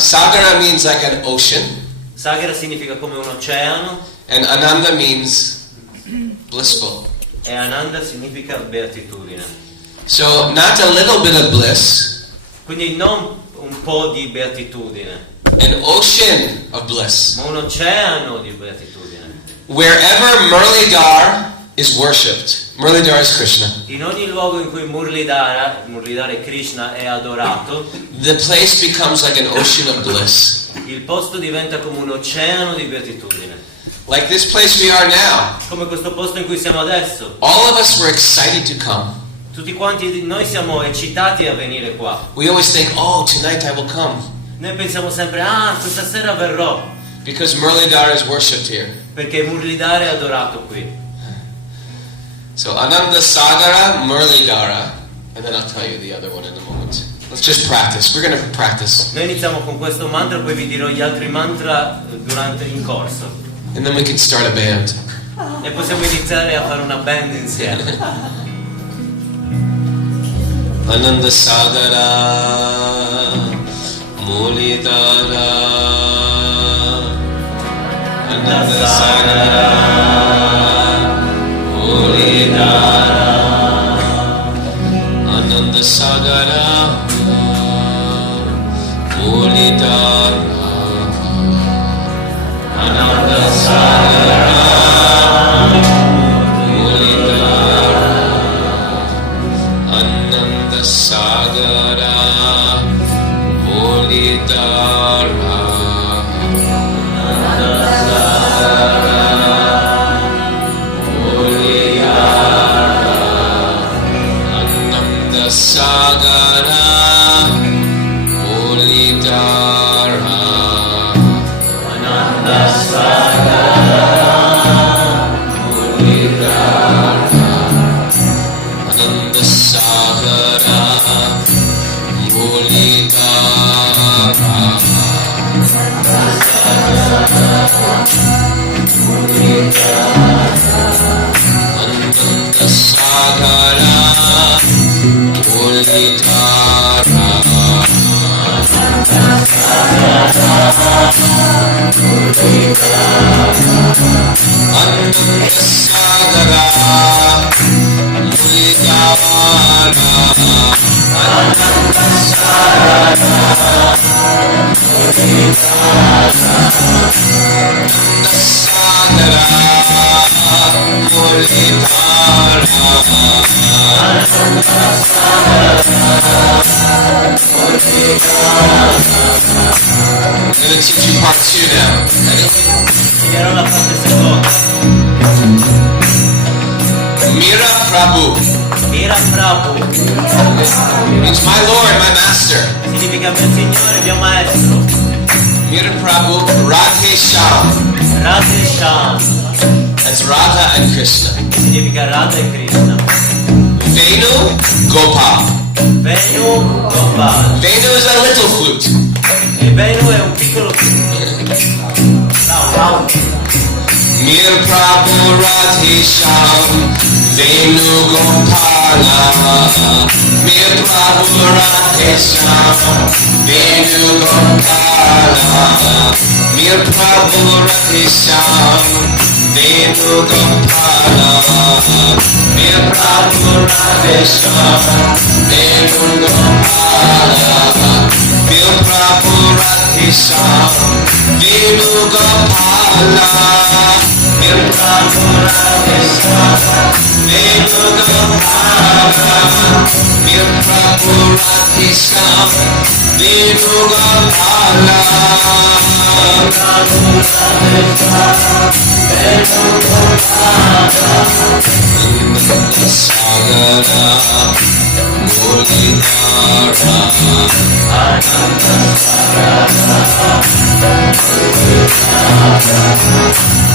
Sagara means like an ocean. Sagara significa come un oceano. And Ananda means blissful. E Ananda significa beatitudine. So not a little bit of bliss. Quindi non un po' di beatitudine. An ocean of bliss. Ma un oceano di beatitudine. Wherever Murlidhar is worshipped, Murlidhar is Krishna. In ogni luogo in cui Murlidhara è Krishna, è adorato, the place becomes like an ocean of bliss. Il posto diventa come un oceano di beatitudine. Like this place we are now. Come questo posto in cui siamo adesso. All of us were excited to come. Tutti quanti noi siamo eccitati a venire qua. We always think, oh, tonight I will come. Noi pensiamo sempre, questa sera verrò. Because Murlidhar is worshipped here. Perché Murlidhara è adorato qui. So Ananda Sagara, Murlidhara, and then I'll tell you the other one in a moment. Let's just practice. We're going to practice. Noi iniziamo con questo mantra, poi vi dirò gli altri mantra in corso. And then we can start a band. E possiamo iniziare a fare una band insieme. Ananda Sagara, Murlidhara, Ananda Sagara, Murlidhara, Ananda Sagara, Murlidhara, Ananda Sagara, Murlidhara, Ananda Sagara, Murlidhara, Ananda Sagara, Murlidhara, Ananda Sagara, Murlidhara, Ananda Sagara, Murlidhara, Ananda Sagara, Murlidhara, Ananda Sagara, Murlidhara, Ananda Sagara, Murlidhara, Ananda I'm going to teach you part 2 now. Ready? Dirò la parte seconda. Mira Prabhu. Mira Prabhu. Means my Lord, my Master. Significa mio Signore, mio Maestro. Mira Prabhu, Radhe Shyam. Radhe Shyam. That's Radha and Krishna. Significa Radha e Krishna. Venu Gopal. Venu Gopal. Venu is a little flute. E Venu è un piccolo Mir Prabhu Radhe Shyam, Venu Gopala. Mir Prabhu Radhe Shyam, Venu Gopala. Mir Prabhu Radhe Shyam, Venu Gopala. Mir Prabhu Radhe Shyam, Venu Gopala. Mir Prabhu Radhe Shyam, Venu Gopala. Mir Prabhu Radhe Shyam, Venu Gopala. Mir Prabhu Radhe Shyam, Venu Gopala. Prabhu Radhe Shyam, Venu Gopala. Ananda Sagara, Murlidhara, Ananda Sagara, Murlidhara,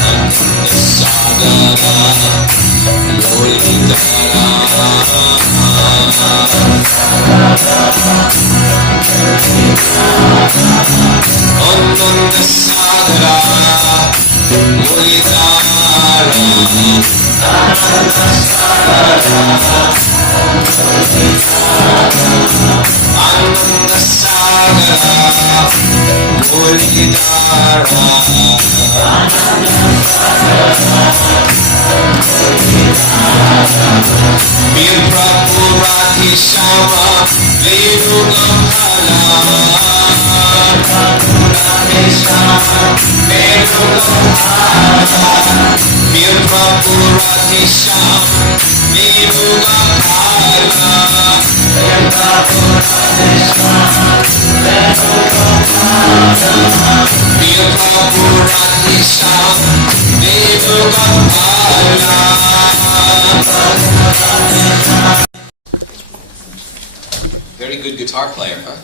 Ananda Sagara, Murlidhara, Ananda Sagara, Murlidhara, Ananda Sagara, Murlidhara, Ananda Sagara, Bir Prabhu Radhe Shama Venugopala Radhe Shama Venugopala Bir Prabhu Radhe Shama Venugopala Bir Prabhu Radhe Shama Venugopala Bir Prabhu Radhe Shama Venugopala. Very good guitar player, huh?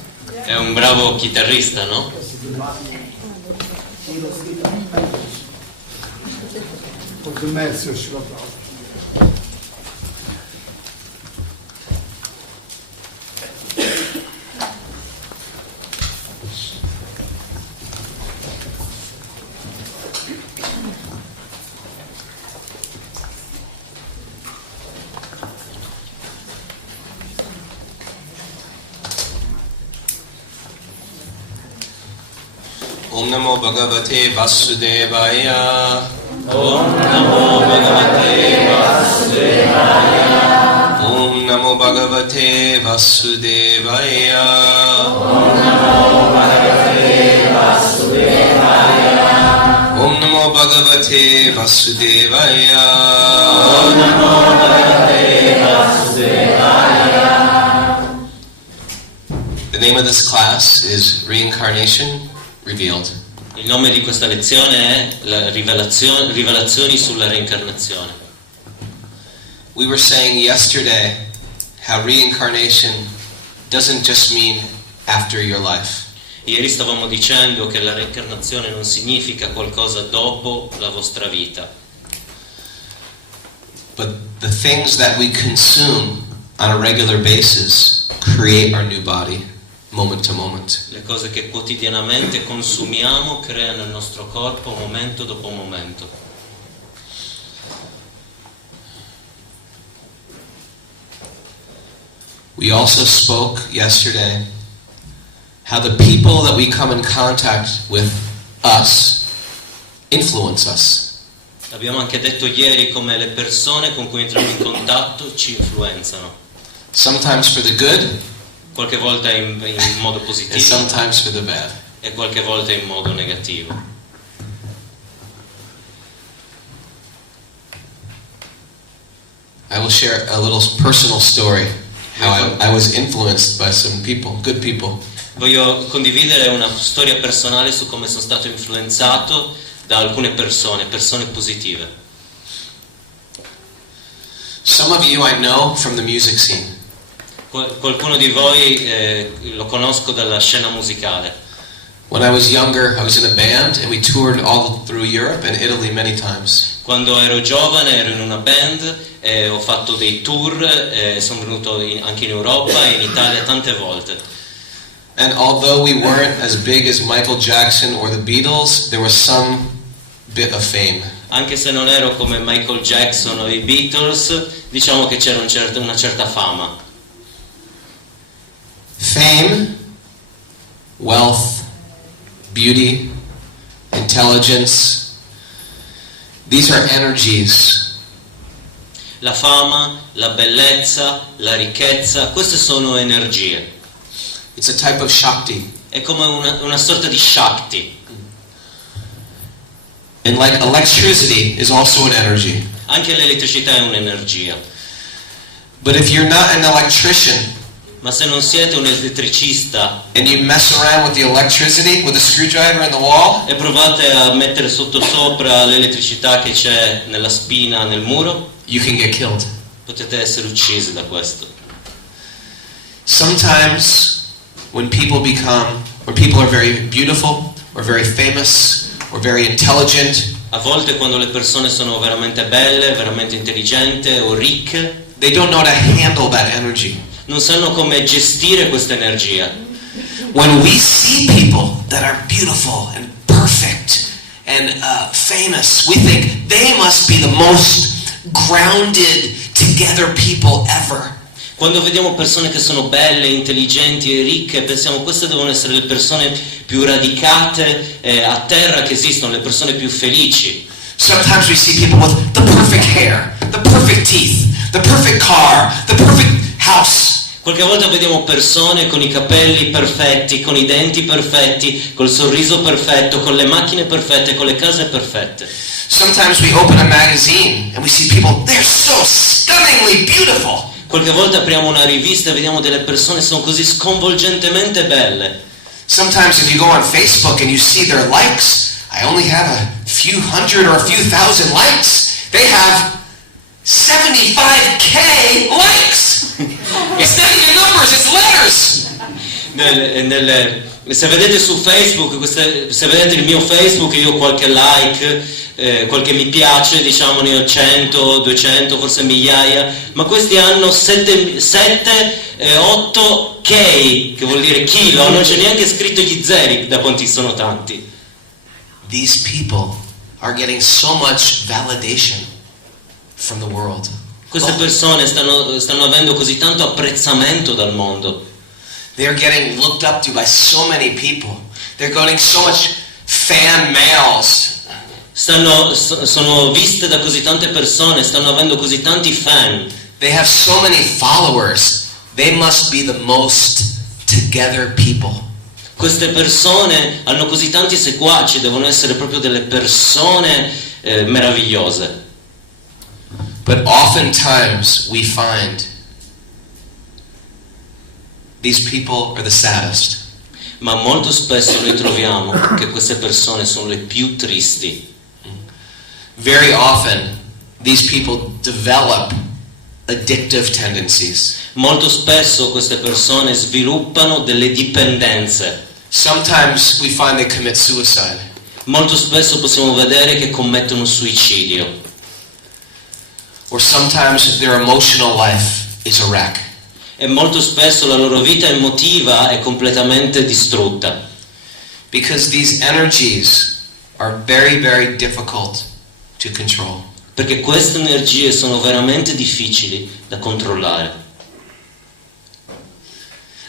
È un bravo chitarrista, no? Om Namo Bhagavate Vasudevaya. Om Namo Bhagavate Vasudevaya. Om Namo Bhagavate Vasudevaya. Om Namo Bhagavate Vasudevaya. Om Namo Bhagavate Vasudevaya. Om Namo Bhagavate Vasudevaya. The name of this class is Reincarnation Revealed. Il nome di questa lezione è Rivelazioni sulla Reincarnazione. We were saying yesterday how reincarnation doesn't just mean after your life. Ieri stavamo dicendo che la reincarnazione non significa qualcosa dopo la vostra vita, But the things that we consume on a regular basis create our new body, moment to moment. le cose che quotidianamente consumiamo creano il nostro corpo momento dopo momento. We also spoke yesterday how the people that we come in contact with us influence us. Abbiamo anche detto ieri come le persone con cui entriamo in contatto ci influenzano, Sometimes for the good qualche volta in modo and positivo sometimes for the bad. e qualche volta in modo negativo. I will share a little personal story how I was influenced by some people, good people. Voglio condividere una storia personale su come sono stato influenzato da alcune persone positive. Some of you I know from the music scene. Qualcuno di voi lo conosco dalla scena musicale. When I was younger, I was in a band and we toured all through Europe and Italy many times. Quando ero giovane ero in una band e ho fatto dei tour, sono venuto anche in Europa e in Italia tante volte. And although we weren't as big as Michael Jackson or the Beatles, there was some bit of fame. Anche se non ero come Michael Jackson o i Beatles, diciamo che c'era una certa fama. Fame, wealth, beauty, intelligence, these are energies. La fama, la bellezza, la ricchezza, queste sono energie. It's a type of Shakti. È come una sorta di Shakti. And like electricity is also an energy. Anche l'elettricità è un'energia. But if you're not an electrician Ma se non siete un elettricista and you mess around with the electricity with a screwdriver in the wall, e provate a mettere sottosopra l'elettricità che c'è nella spina, nel muro, you can get killed. potete essere uccisi da questo. Sometimes when people are very beautiful or very famous or very intelligent, A volte quando le persone sono veramente belle, veramente intelligenti o ricche, they don't know how to handle that energy. non sanno come gestire questa energia. When we see people that are beautiful and perfect and famous, we think they must be the most grounded together people ever. Quando vediamo persone che sono belle, intelligenti e ricche, pensiamo queste devono essere le persone più radicate a terra che esistono, le persone più felici. Sometimes we see people with the perfect hair, the perfect teeth, the perfect car, the perfect house. Qualche volta vediamo persone con i capelli perfetti, con i denti perfetti, col sorriso perfetto, con le macchine perfette, con le case perfette. Sometimes we open a magazine and we see people, they're so stunningly beautiful. Qualche volta apriamo una rivista e vediamo delle persone che sono così sconvolgentemente belle. Sometimes if you go on Facebook and you see their likes, I only have a few hundred or a few thousand likes. They have 75k likes. It's not even numbers, it's letters. Se vedete su Facebook, se vedete il mio Facebook, io ho qualche like, qualche mi piace, diciamo ne ho 100, 200, forse migliaia, ma questi hanno 8k, che vuol dire chilo, non c'è neanche scritto gli zeri da quanti sono tanti. These people are getting so much validation from the world. Queste persone stanno avendo così tanto apprezzamento dal mondo. They're getting looked up to by so many people. They're getting so much fan mails. Sono viste da così tante persone, stanno avendo così tanti fan. They have so many followers. They must be the most together people. Queste persone hanno così tanti seguaci, devono essere proprio delle persone meravigliose. But oftentimes we find these people are the saddest. Ma molto spesso noi troviamo che queste persone sono le più tristi. Very often these people develop addictive tendencies. Molto spesso queste persone sviluppano delle dipendenze. Sometimes we find they commit suicide. Molto spesso possiamo vedere che commettono suicidio. Or sometimes their emotional life is a wreck. E molto spesso la loro vita emotiva è completamente distrutta. Because these energies are very, very difficult to control. Perché queste energie sono veramente difficili da controllare.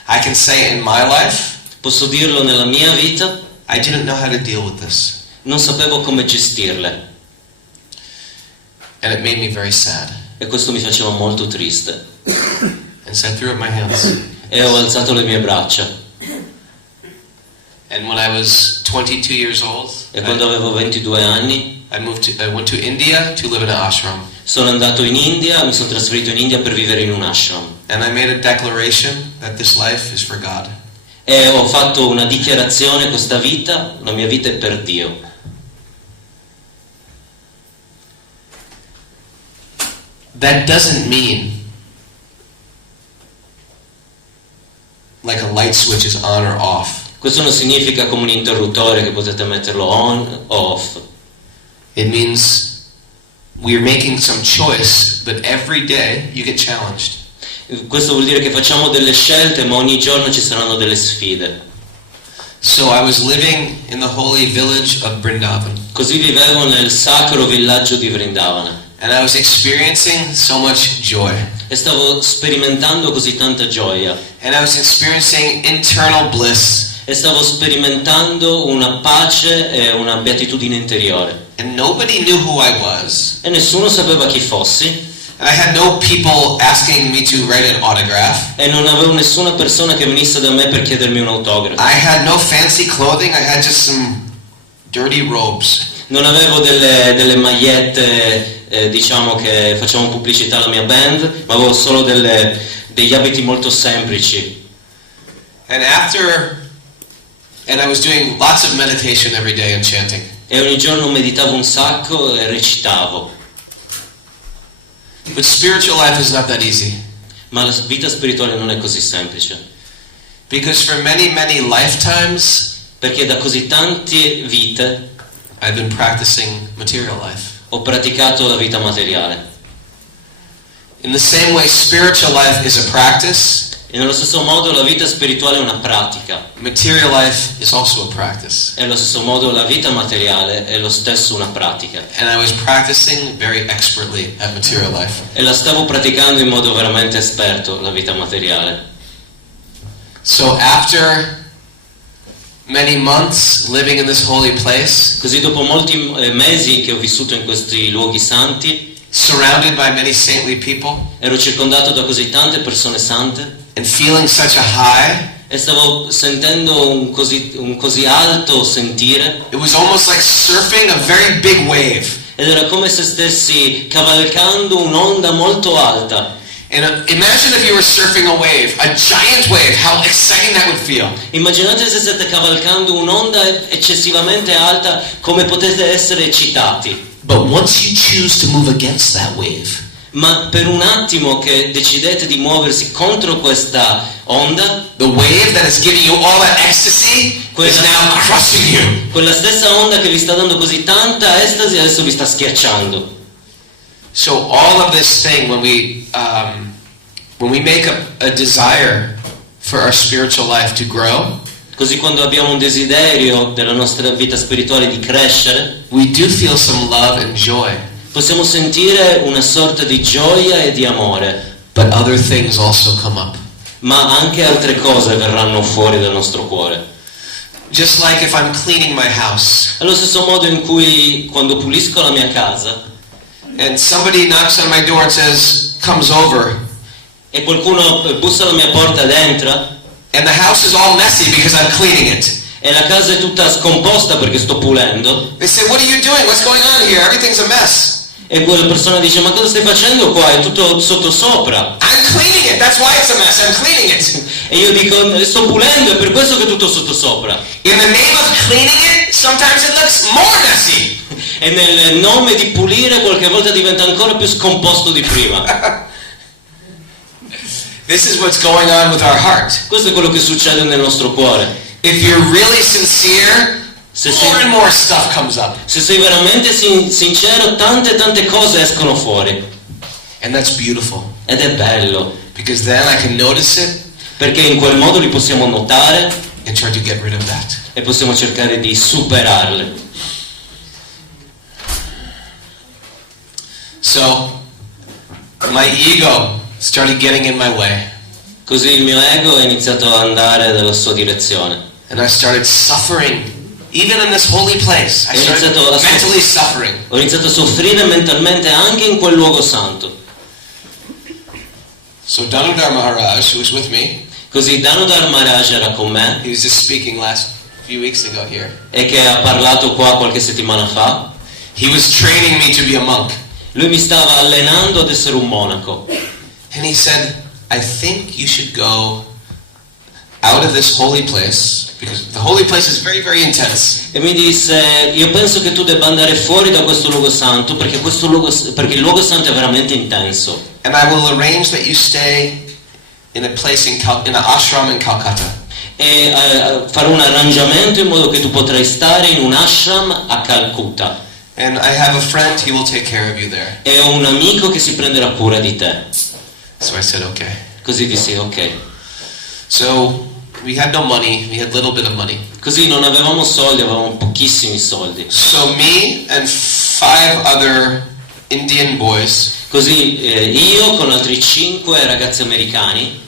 I can say in my life, Posso dirlo nella mia vita, I didn't know how to deal with this. non sapevo come gestirle. And it made me very sad. E questo mi faceva molto triste. And so I threw up my hands. E ho alzato le mie braccia. And when I was 22 years old, E quando avevo 22 anni I went to India to live in an ashram. sono andato in India, mi sono trasferito in India per vivere in un ashram. And I made a declaration that this life is for God. E ho fatto una dichiarazione: questa vita, la mia vita è per Dio. That doesn't mean like a light switch is on or off. Questo non significa come un interruttore che potete metterlo on o off. It means we are making some choice, but every day you get challenged. Questo vuol dire che facciamo delle scelte, ma ogni giorno ci saranno delle sfide. So I was living in the holy village of Vrindavan. Così vivevo nel sacro villaggio di Vrindavana. And I was experiencing so much joy. E stavo sperimentando così tanta gioia. And I was experiencing internal bliss. E stavo sperimentando una pace e una beatitudine interiore. And nobody knew who I was. E nessuno sapeva chi fossi. And I had no people asking me to write an autograph. E non avevo nessuna persona che venisse da me per chiedermi un autografo. I had no fancy clothing. I had just some dirty robes. Non avevo delle magliette, diciamo che facevano pubblicità alla mia band, ma avevo solo degli abiti molto semplici. And I was doing lots of meditation every day and chanting. E ogni giorno meditavo un sacco e recitavo. But spiritual life is not that easy. Ma la vita spirituale non è così semplice. Because for many, many lifetimes, Perché da così tante vite I've been practicing material life. ho praticato la vita materiale. In the same way, spiritual life is a practice. E nello stesso modo la vita spirituale è una pratica. Material life is also a practice. E allo stesso modo la vita materiale è lo stesso una pratica. And I was practicing very expertly at material life. E la stavo praticando in modo veramente esperto, la vita materiale. So after many months living in this holy place, Così dopo molti mesi che ho vissuto in questi luoghi santi, surrounded by many saintly people, ero circondato da così tante persone sante and feeling such a high, e stavo sentendo un così alto sentire, it was almost like surfing a very big wave. ed era come se stessi cavalcando un'onda molto alta. And imagine if you were surfing a wave, a giant wave, how exciting that would feel. Immaginate se state cavalcando un'onda eccessivamente alta, come potete essere eccitati. But once you choose to move against that wave, Ma per un attimo che decidete di muoversi contro questa onda, the wave that is giving you all that ecstasy is now crushing you. quella stessa onda che vi sta dando così tanta estasi adesso vi sta schiacciando. So all of this thing, when we make a desire for our spiritual life to grow, Così quando abbiamo un desiderio della nostra vita spirituale di crescere, we do feel some love and joy. possiamo sentire una sorta di gioia e di amore, But other things also come up. ma anche altre cose verranno fuori dal nostro cuore. Just like if I'm cleaning my house Allo stesso modo in cui quando pulisco la mia casa and somebody knocks on my door and says, comes over, e qualcuno bussa alla mia porta ed entra and the house is all messy because I'm cleaning it. e la casa è tutta scomposta perché sto pulendo, They say, what are you doing? What's going on here? Everything's a mess. e quella persona dice: ma cosa stai facendo qua? È tutto sottosopra. I'm cleaning it. That's why it's a mess. I'm cleaning it. E io dico: sto pulendo, è per questo che è tutto sottosopra. In the name of cleaning it, sometimes it looks more messy. E nel nome di pulire qualche volta diventa ancora più scomposto di prima. This is what's going on with our heart. Questo è quello che succede nel nostro cuore. If you're really sincere, more and more stuff comes up. Se sei veramente sincero, tante cose escono fuori. And that's beautiful. Ed è bello, Because then I can notice it perché in quel modo li possiamo notare and try to get rid of that. e possiamo cercare di superarle. So, my ego started getting in my way. Così il mio ego è iniziato ad andare nella sua direzione. And I started suffering. Even in this holy place, I started mentally suffering. Ho iniziato a soffrire mentalmente anche in quel luogo santo. So Danudar Maharaj, who was with me, Così Danudar Maharaj era con me he was just speaking few weeks ago here. e che ha parlato qua qualche settimana fa. He was training me to be a monk. Lui mi stava allenando ad essere un monaco. And he said, I think you should go out of this holy place, because the holy place is very, very intense. E mi disse: io penso che tu debba andare fuori da questo luogo santo perché il luogo santo è veramente intenso. And I will arrange that you stay in a place in an ashram in Calcutta. E farò un arrangiamento in modo che tu potrai stare in un ashram a Calcutta. And I have a friend, he will take care of you there. E ho un amico che si prenderà cura di te. So I said, okay. Così dissi: ok. So we had no money, we had little bit of money. Così non avevamo soldi, avevamo pochissimi soldi. So me and 5 other Indian boys, Così io con altri 5 ragazzi americani,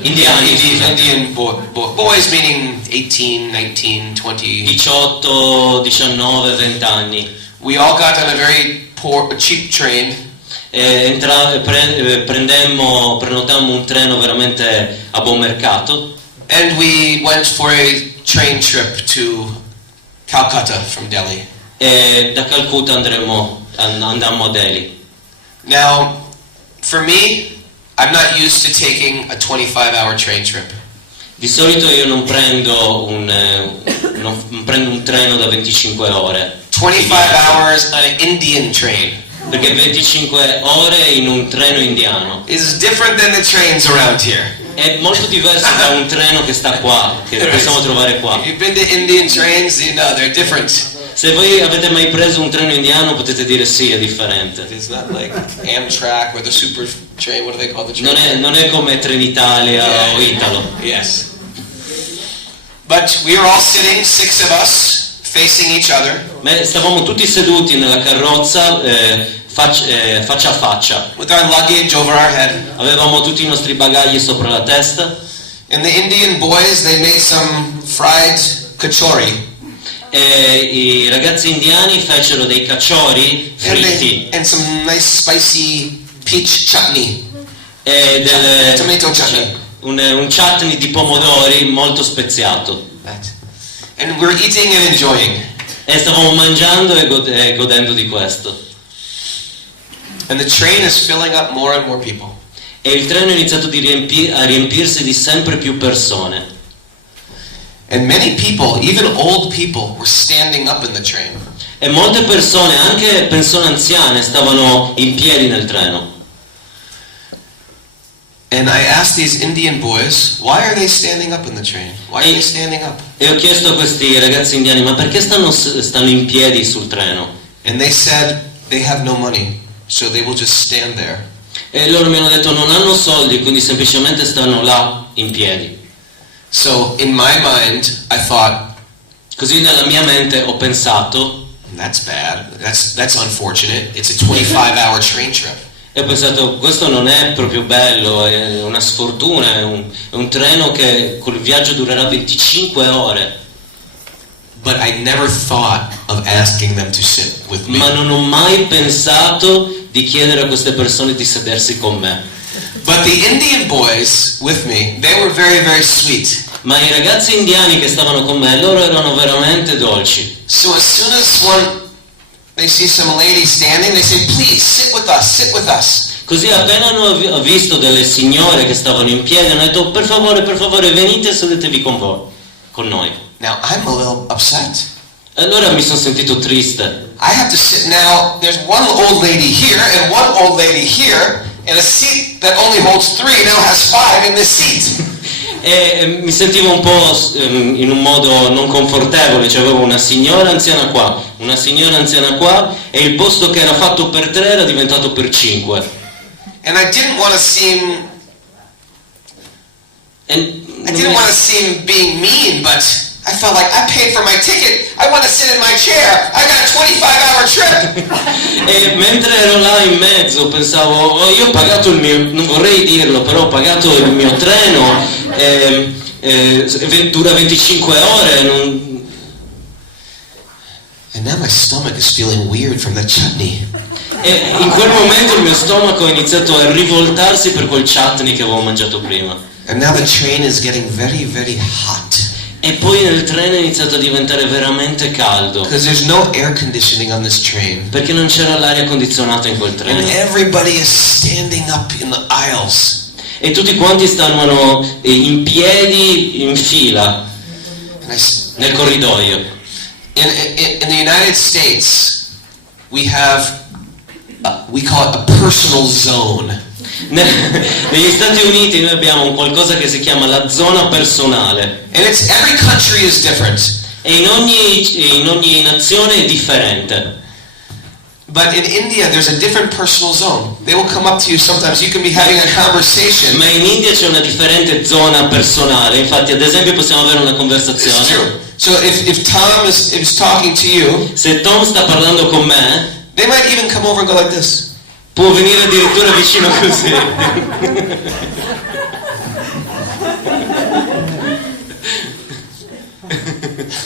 indiani, Indian boys meaning 18, 19, 20. 18, 19, 20 anni. We all got on a very cheap train. Prenotammo un treno veramente a buon mercato And we went for a train trip to Calcutta from Delhi. e da Calcutta andammo a Delhi. Now, for me, I'm not used to taking a 25-hour train trip. Di solito io non prendo un treno da 25 ore. 25 hours on an Indian train Perché 25 ore in un treno indiano is different than the trains around here. è molto diverso da un treno che sta qua, che possiamo trovare qua. If you've been to Indian trains, you know they're different. Se voi avete mai preso un treno indiano potete dire sì, è differente. It's not like Amtrak where they're super train. What do they call the train? Non è come Trenitalia o Italo. Yes. But we were all sitting, 6 of us, facing each other. Ma stavamo tutti seduti nella carrozza faccia a faccia. With our luggage over our head. Avevamo tutti i nostri bagagli sopra la testa. And the Indian boys, they made some fried kachori. E i ragazzi indiani fecero dei caciori fritti And some nice spicy peach chutney. e Tomato chutney. un chutney di pomodori molto speziato. That. And we're eating and enjoying. E stavamo mangiando e godendo di questo. And the train is filling up more and more people. E il treno ha iniziato a riempirsi di sempre più persone. And many people, even old people, were standing up in the train. E molte persone, anche persone anziane, stavano in piedi nel treno. And I asked these Indian boys, why are they standing up in the train? Why are they standing up? E ho chiesto a questi ragazzi indiani, ma perché stanno in piedi sul treno? And they said they have no money, so they will just stand there. E loro mi hanno detto non hanno soldi, quindi semplicemente stanno là in piedi. So in my mind, I thought, Così nella mia mente ho pensato, that's bad. That's unfortunate. It's a 25-hour train trip. e ho pensato questo non è proprio bello, è una sfortuna, è un treno che col viaggio durerà 25 ore. But I never thought of asking them to sit with me. Ma non ho mai pensato di chiedere a queste persone di sedersi con me. But the Indian boys with me, they were very, very sweet. Ma i ragazzi indiani che stavano con me, loro erano veramente dolci. So as soon as they see some lady standing, they say, please, sit with us, sit with us. Così appena hanno visto delle signore che stavano in piedi, hanno detto per favore, venite e sedetevi con noi. Now, I'm a little upset. E allora mi sono sentito triste. I have to sit now, there's one old lady here and one old lady here, and a seat that only holds 3 now has 5 in this seat. E mi sentivo un po' in un modo non confortevole, cioè avevo una signora anziana qua, una signora anziana qua, e il posto che era fatto per 3 era diventato per 5. And I didn't want to seem being mean, but I felt like I paid for my ticket. I want to sit in my chair. I got a 25-hour trip. E mentre ero là in mezzo pensavo, io ho pagato il mio, non vorrei dirlo, però ho pagato il mio treno, dura 25 ore. And now my stomach is feeling weird from that chutney. E in quel momento il mio stomaco ha iniziato a rivoltarsi per quel chutney che avevo mangiato prima. And now the train is getting very, very hot. E poi nel treno è iniziato a diventare veramente caldo. Because there's no air conditioning on this train. Perché non c'era l'aria condizionata in quel treno. And everybody is standing up in the aisles. E tutti quanti stavano in piedi in fila nel corridoio. In the United States, we call it a personal zone. Negli Stati Uniti noi abbiamo un qualcosa che si chiama la zona personale. And every country is different. E in ogni nazione è differente. But in India there's a different personal zone. They will come up to you sometimes. You can be having a conversation. Ma in India c'è una differente zona personale. Infatti, ad esempio, possiamo avere una It's conversazione. true. So if Tom is talking to you, Se Tom sta parlando con me, they might even come over and go like this. può venire addirittura vicino così.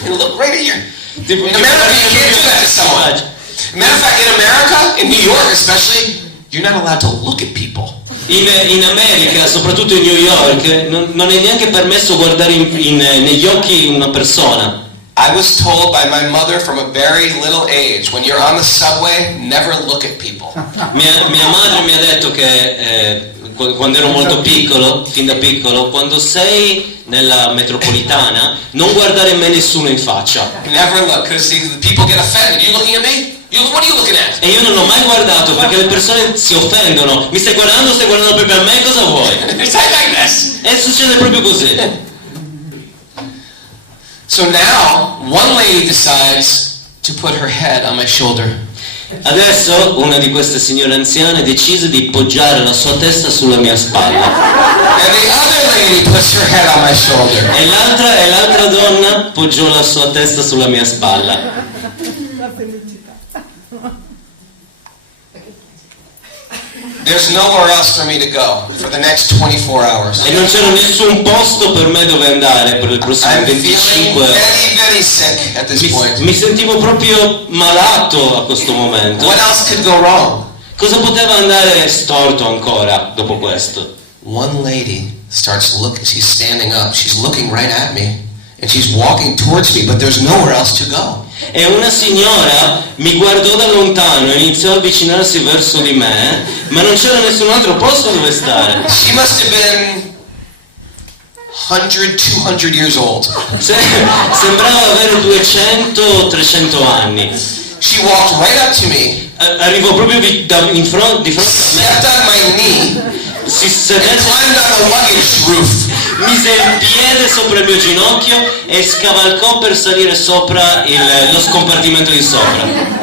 And look right at you. Tipo, In America, you can't do that to someone. Matter of fact, in America, in New York especially, you're not allowed to look at people. In America, soprattutto in New York, non è neanche permesso guardare negli occhi una persona. I was told by my mother from a very little age, when you're on the subway, never look at people. Mia madre mi ha detto che quando ero molto piccolo, fin da piccolo, quando sei nella metropolitana, non guardare mai nessuno in faccia. Never look, because people get offended. You looking at me? What are you looking at? E io non ho mai guardato perché le persone si offendono. Mi stai guardando proprio a me, cosa vuoi? It's like this. E succede proprio così. So now, one lady decides to put her head on my shoulder. Adesso una di queste signore anziane decise di poggiare la sua testa sulla mia spalla. And the other lady puts her head on my shoulder. E l'altra donna poggiò la sua testa sulla mia spalla. There's nowhere else for me to go for the next 24 hours. E non c'era nessun posto per me dove andare per le prossime I'm feeling 25 ore. very, very sick at this point. Mi sentivo proprio malato a questo momento. What else could go wrong? Cosa poteva andare storto ancora dopo questo? One lady she's standing up, she's looking right at me, and she's walking towards me, but there's nowhere else to go. E una signora mi guardò da lontano e iniziò a avvicinarsi verso di me, ma non c'era nessun altro posto dove stare. She must have been 100, 200 years old. Sembrava avere 200-300 anni. She walked right up to me, Arrivò proprio di fronte a me, stepped on my knee, si and sedette, climbed on the luggage roof. mise il piede sopra il mio ginocchio e scavalcò per salire sopra lo scompartimento di sopra.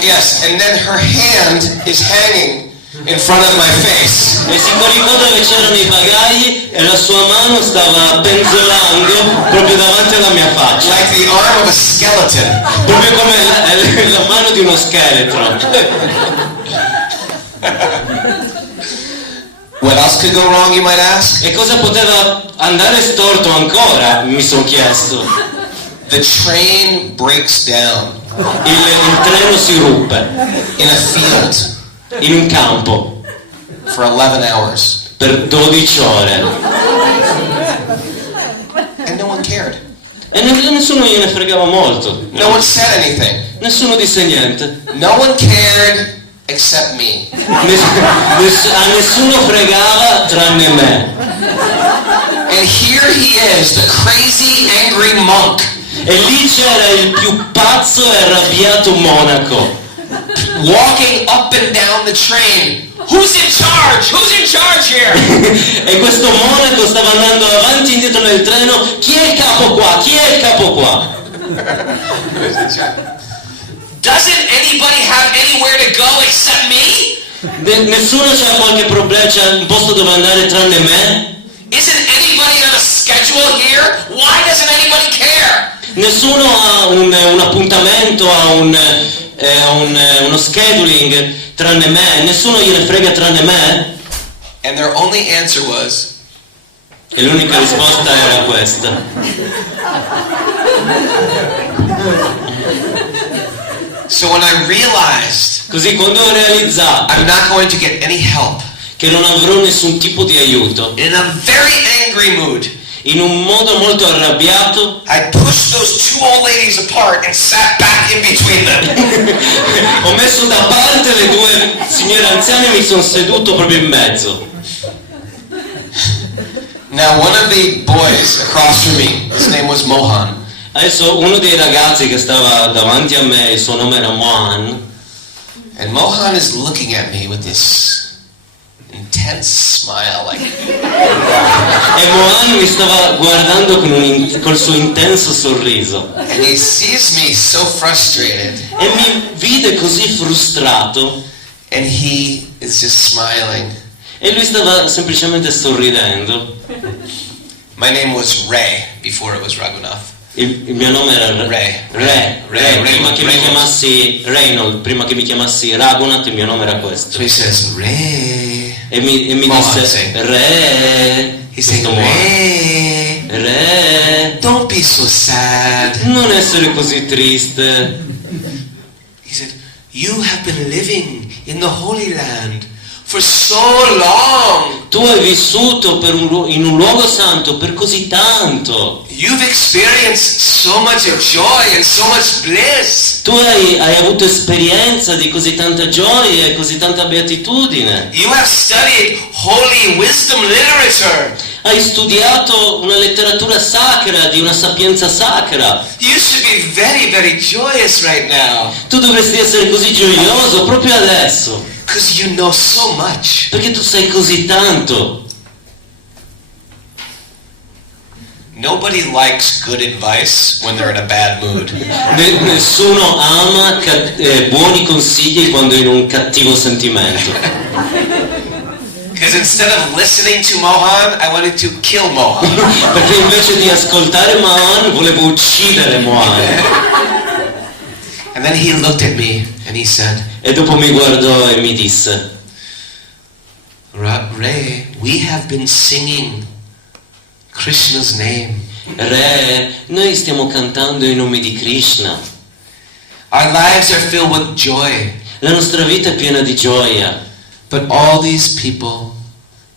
Yes, and then her hand is hanging in front of my face. E si coricò dove c'erano i bagagli e la sua mano stava penzolando proprio davanti alla mia faccia. Like the arm of a skeleton. Proprio come la mano di uno scheletro. What else could go wrong, you might ask? E cosa poteva andare storto ancora, mi sono chiesto. The train breaks down Il treno si ruppe in a field in un campo for 11 hours. per 12 ore. And no one cared. E nessuno gliene fregava molto. No one said anything. Nessuno disse niente. No one cared except me. A nessuno fregava tranne me. And here he is, the crazy, angry monk, E lì c'era il più pazzo e arrabbiato monaco, walking up and down the train. Who's in charge? Who's in charge here? e questo monaco stava andando avanti e indietro nel treno. Chi è il capo qua? Chi è il capo qua? Doesn't anybody have anywhere to go except me? Nessuno c'ha qualche problema, c'è un posto dove andare tranne me? Isn't anybody on a schedule here? Why doesn't anybody care? Nessuno ha un appuntamento, ha uno scheduling tranne me? Nessuno gliene frega tranne me? And their only answer was, E l'unica risposta era questa. so when I realized Così quando ho realizzato I'm not going to get any help, che non avrò nessun tipo di aiuto, in a very angry mood, in un modo molto arrabbiato, I pushed those two old ladies apart and sat back in between them. ho messo da parte le due signore anziane e mi sono seduto proprio in mezzo. Now one of the boys across from me, his name was Mohan. Adesso uno dei ragazzi che stava davanti a me, il suo nome era Mohan, And Mohan is looking at me with this intense smile, like, e Mohan mi stava guardando col suo intenso sorriso and he sees me so frustrated, e mi vide così frustrato and he is just smiling. e lui stava semplicemente sorridendo. My name was Ray before it was Raghunath. Il mio nome era Ray. prima che mi chiamassi Reynold, prima che mi chiamassi Raghunath, il mio nome era questo. So he says, Ray. E mi Mohan, disse sì. Re, He said, questo Mohan. Ray, Re, don't be so sad. non essere così triste. He said, you have been living in the Holy Land for so long. Tu hai vissuto in un luogo santo per così tanto. You've experienced so much of joy and so much bliss. Tu hai avuto esperienza di così tanta gioia e così tanta beatitudine. You have studied holy wisdom literature. Hai studiato una letteratura sacra, di una sapienza sacra. You should be very, very joyous right now. Tu dovresti essere così gioioso proprio adesso, Because you know so much. perché tu sai così tanto. Nobody likes good advice when they're in a bad mood. Nessuno ama buoni consigli quando è in un cattivo sentimento. Because instead of listening to Mohan, I wanted to kill Mohan. Perché invece di ascoltare Mohan volevo uccidere Mohan. And then he looked at me and he said, E dopo mi guardò e mi disse: Ray, we have been singing Krishna's name. Re, noi stiamo cantando i nomi di Krishna. Our lives are filled with joy. La nostra vita è piena di gioia. But all these people,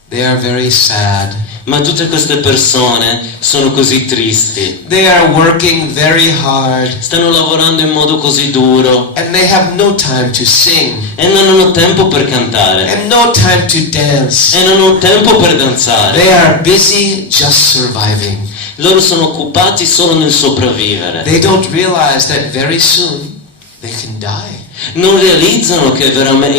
they are very sad. Ma tutte queste persone sono così tristi. They are working very hard. Stanno lavorando in modo così duro. And they have no time to sing. E non hanno tempo per cantare. And no time to dance. E non hanno tempo per danzare. They are busy just surviving. Loro sono occupati solo nel sopravvivere. They don't realize that very soon they can die. Non realizzano che veramente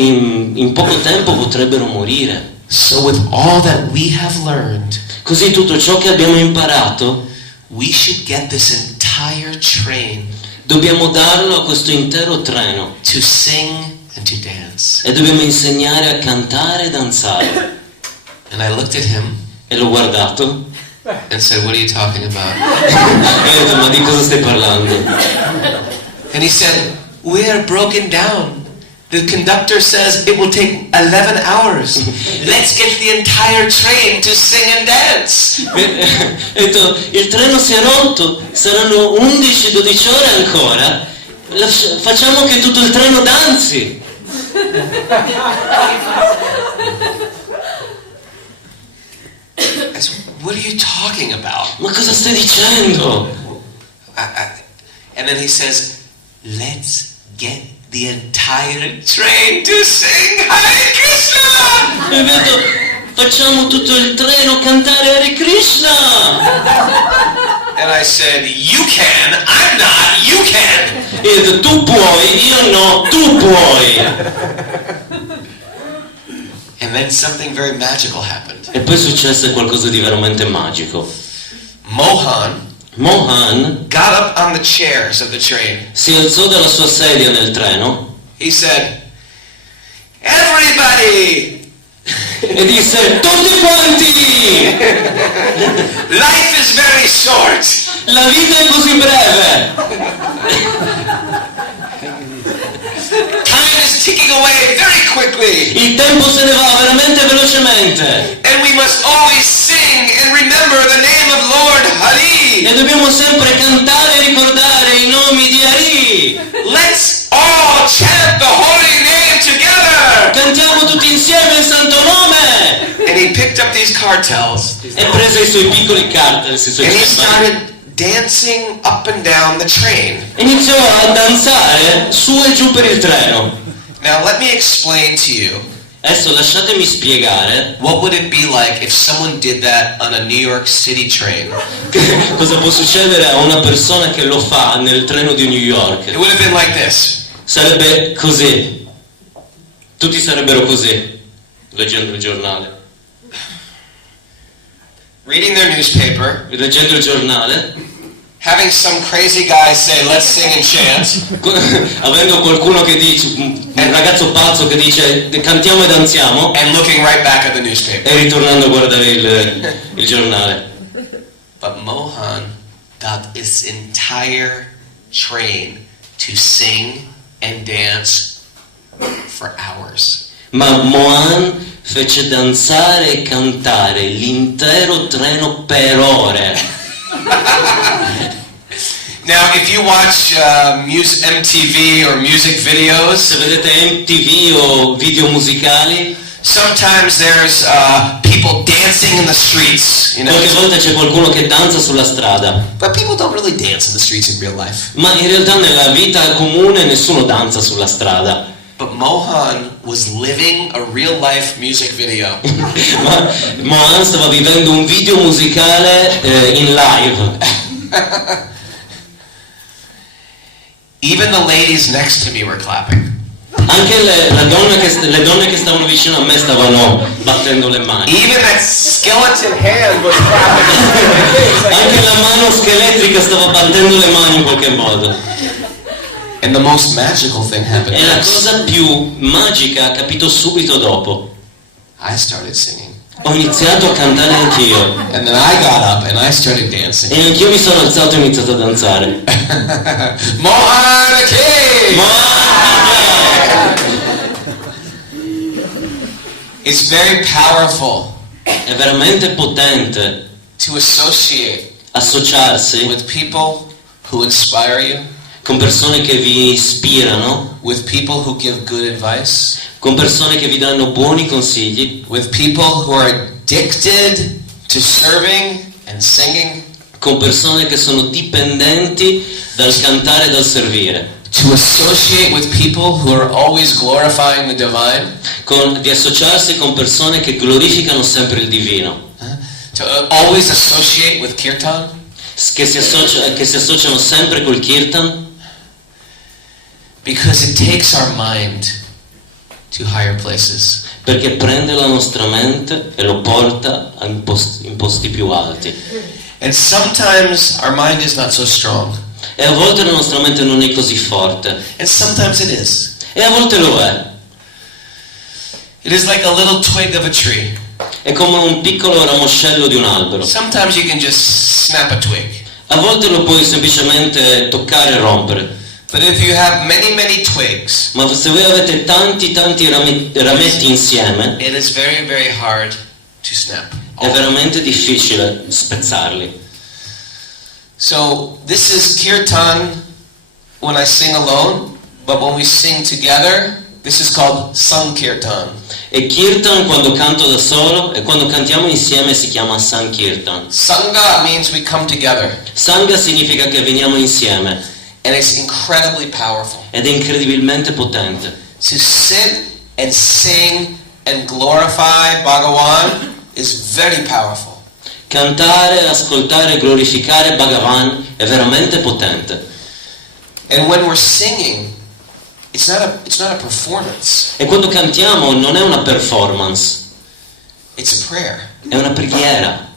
in poco tempo potrebbero morire. So with all that we have learned, Così tutto ciò che abbiamo imparato, we should get this entire train dobbiamo darlo a questo intero treno. to sing and to dance. E dobbiamo insegnare a cantare e danzare. And I looked at him E l'ho guardato and said, what are you talking about? e ho detto: ma di cosa stai parlando? And he said, we are broken down. The conductor says it will take 11 hours. Let's get the entire train to sing and dance. E ho detto: il treno si è rotto, saranno 11-12 ore ancora. Facciamo che tutto il treno danzi. I said, what are you talking about? Ma cosa stai dicendo? And then he says, let's get the entire train to sing Hare Krishna. E ho detto: facciamo tutto il treno cantare Hare Krishna. And I said, you can, I'm not, you can. E ho detto: tu puoi, io no, tu puoi. And then something very magical happened. E poi successe qualcosa di veramente magico. Mohan Got up on the chairs of the train. si alzò dalla sua sedia nel treno He said, everybody, e disse: tutti quanti, life is very short. la vita è così breve, Time is ticking away very quickly. il tempo se ne va veramente velocemente And we must always sing and remember the name of Lord Hari. e dobbiamo sempre cantare e ricordare i nomi di Hari. Let's all chant the holy name together. Cantiamo tutti insieme il santo nome. And he picked up these cartels E prese i suoi piccoli cartels, i suoi and he cembali, started dancing up and down the train. iniziò a danzare su e giù per il treno. Now let me explain to you, Adesso lasciatemi spiegare what would it be like if someone did that on a New York City train? cosa può succedere a una persona che lo fa nel treno di New It York. would have been like this. Sarebbe così. Tutti sarebbero così, leggendo il giornale. Reading their newspaper, Leggendo il giornale, having some crazy guy say, let's sing and chant, avendo qualcuno che dice, un ragazzo pazzo che dice cantiamo e danziamo, and looking right back at the newspaper. e ritornando a guardare il giornale. But Mohan got this entire train to sing and dance for hours. Ma Mohan fece danzare e cantare l'intero treno per ore. Now, if you watch MTV or music videos, Se vedete MTV o video musicali, sometimes there's people dancing in the streets, you know. qualche volta c'è qualcuno che danza sulla strada, But people don't really dance in the streets in real life. ma in realtà nella vita comune nessuno danza sulla strada. But Mohan was living a real life music video. Ma Mohan stava vivendo un video musicale in live. Even the ladies next to me were clapping. Anche le donne che stavano vicino a me stavano battendo le mani. Even that skeleton hand was clapping. Anche la mano scheletrica stava battendo le mani in qualche modo. And the most magical thing happened E la next. cosa più magica capito subito dopo. I started singing. Ho iniziato a cantare anch'io. And then I got up and I started dancing. E anch'io mi sono alzato e ho iniziato a danzare. Monarchy! It's very powerful È veramente potente to associate associarsi with people who inspire you, con persone che vi ispirano, with people who give good advice, con persone che vi danno buoni consigli, with people who are addicted to serving and singing, con persone che sono dipendenti dal cantare e dal servire, to associate with people who are always glorifying the divine, di associarsi con persone che glorificano sempre il divino, to always associate with kirtan, che si associano sempre col kirtan, because it takes our mind to higher places. perché prende la nostra mente e lo porta in posti più alti. And sometimes our mind is not so strong, E a volte la nostra mente non è così forte, and sometimes it is. e a volte lo è. It is like a little twig of a tree. È come un piccolo ramoscello di un albero. Sometimes you can just snap a twig. A volte lo puoi semplicemente toccare e rompere. But if you have many twigs, Ma se voi avete tanti rametti insieme, it is very hard to snap. è veramente difficile spezzarli. So this is kirtan when I sing alone, but when we sing together, this is called sankirtan. E kirtan quando canto da solo, e quando cantiamo insieme si chiama sankirtan. Sangha means we come together, Sangha significa che veniamo insieme, and it's incredibly powerful. ed è incredibilmente potente. To sit and sing and glorify Bhagavan is very powerful. Cantare, ascoltare e glorificare Bhagavan è veramente potente. And when we're singing, it's not a performance. E quando cantiamo non è una performance, It's a prayer. è una preghiera.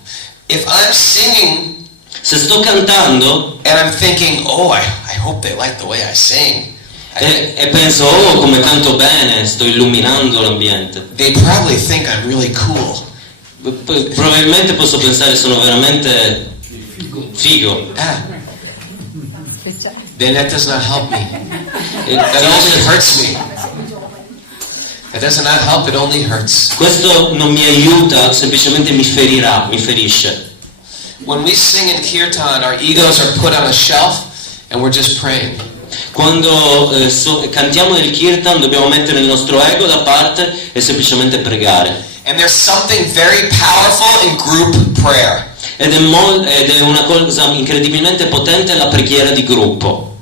If I'm singing Se sto cantando and I'm thinking, oh, I hope they like the way I sing, e penso, oh, come canto bene, sto illuminando l'ambiente, they probably think I'm really cool. probabilmente posso pensare sono veramente figo. Then that does not help me. E That only hurts me. That does not help, it only hurts. questo non mi aiuta, semplicemente mi ferisce. When we sing in kirtan, our egos are put on a shelf and we're just praying. Quando cantiamo nel kirtan dobbiamo mettere il nostro ego da parte e semplicemente pregare. And there's something very powerful in group prayer. Ed è una cosa incredibilmente potente la preghiera di gruppo.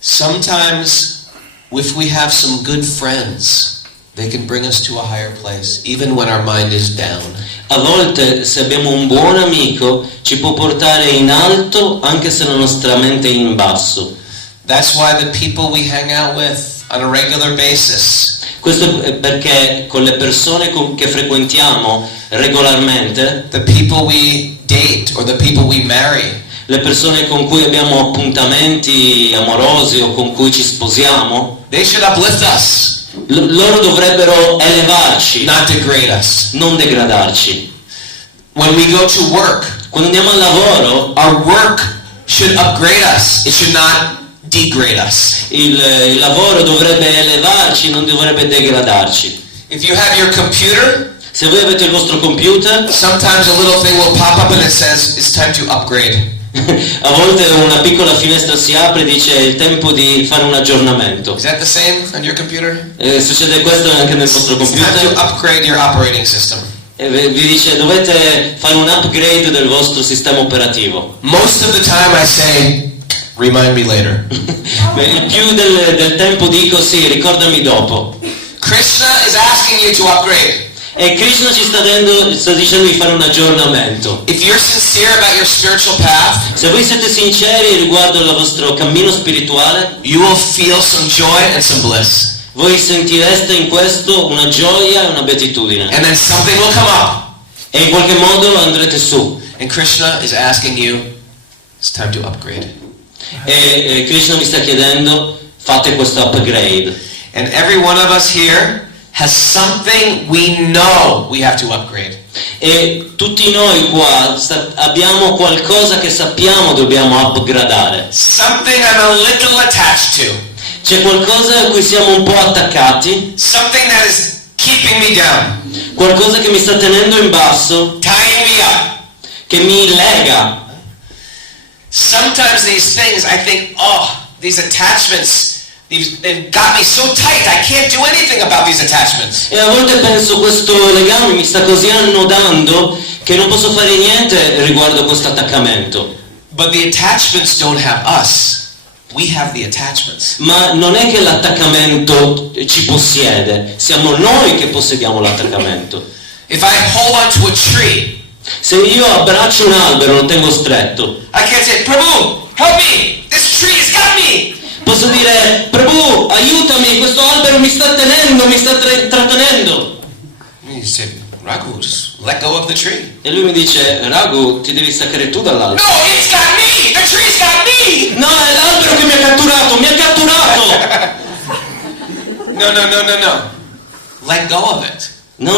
Sometimes, if we have some good friends, they can bring us to a higher place, even when our mind is down. A volte, se abbiamo un buon amico, ci può portare in alto anche se la nostra mente è in basso. That's why the people we hang out with on a regular basis, Questo è perché con le persone che frequentiamo regolarmente, the people we date or the people we marry, le persone con cui abbiamo appuntamenti amorosi o con cui ci sposiamo, they should uplift us, loro dovrebbero elevarci, not degrade us. non degradarci. When we go to work, Quando andiamo al lavoro, our work should upgrade us. It should not degrade us. il lavoro dovrebbe elevarci, non dovrebbe degradarci. If you have your computer, Se voi avete il vostro computer, sometimes a little thing will pop up and it says it's time to upgrade. a volte una piccola finestra si apre e dice è il tempo di fare un aggiornamento. Is that the same on your computer? Succede questo anche nel vostro It's time to computer upgrade your operating system. e vi dice dovete fare un upgrade del vostro sistema operativo. Most of the time I say, remind me later. Il più del tempo dico sì, ricordami dopo. Krishna is asking you to upgrade. E Krishna ci sta dicendo di fare un aggiornamento. If you're sincere about your spiritual path, Se voi siete sinceri riguardo il vostro cammino spirituale, you will feel some joy and some bliss. voi sentireste in questo una gioia e una beatitudine. And then something will come up. E in qualche modo andrete su. And Krishna is asking you, it's time to upgrade. E Krishna vi sta chiedendo, fate questo upgrade. And every one of us here has something we know we have to upgrade. E tutti noi qua abbiamo qualcosa che sappiamo dobbiamo upgradare. Something I'm a little attached to. C'è qualcosa a cui siamo un po' attaccati, Something that is keeping me down, qualcosa che mi sta tenendo in basso, tying me up. che mi lega. Sometimes these things I think, oh, these attachments, they've got me so tight, I can't do anything about these attachments. E a volte penso questo legame mi sta così annodando che non posso fare niente riguardo questo attaccamento. But the attachments don't have us. We have the attachments. Ma non è che l'attaccamento ci possiede, siamo noi che possediamo l'attaccamento. If I hold on to a tree, Se io abbraccio un albero, lo tengo stretto, I can't say, Prabhu, help me, this tree has got me. posso dire, Prabhu, aiutami, questo albero mi sta tenendo, mi sta trattenendo. You say, Raghu, just let go of the tree. E lui mi dice, Raghu, ti devi staccare tu dall'albero. No, it's got me, the tree's got me. No, è l'albero che mi ha catturato, mi ha catturato. No. Let go of it. No,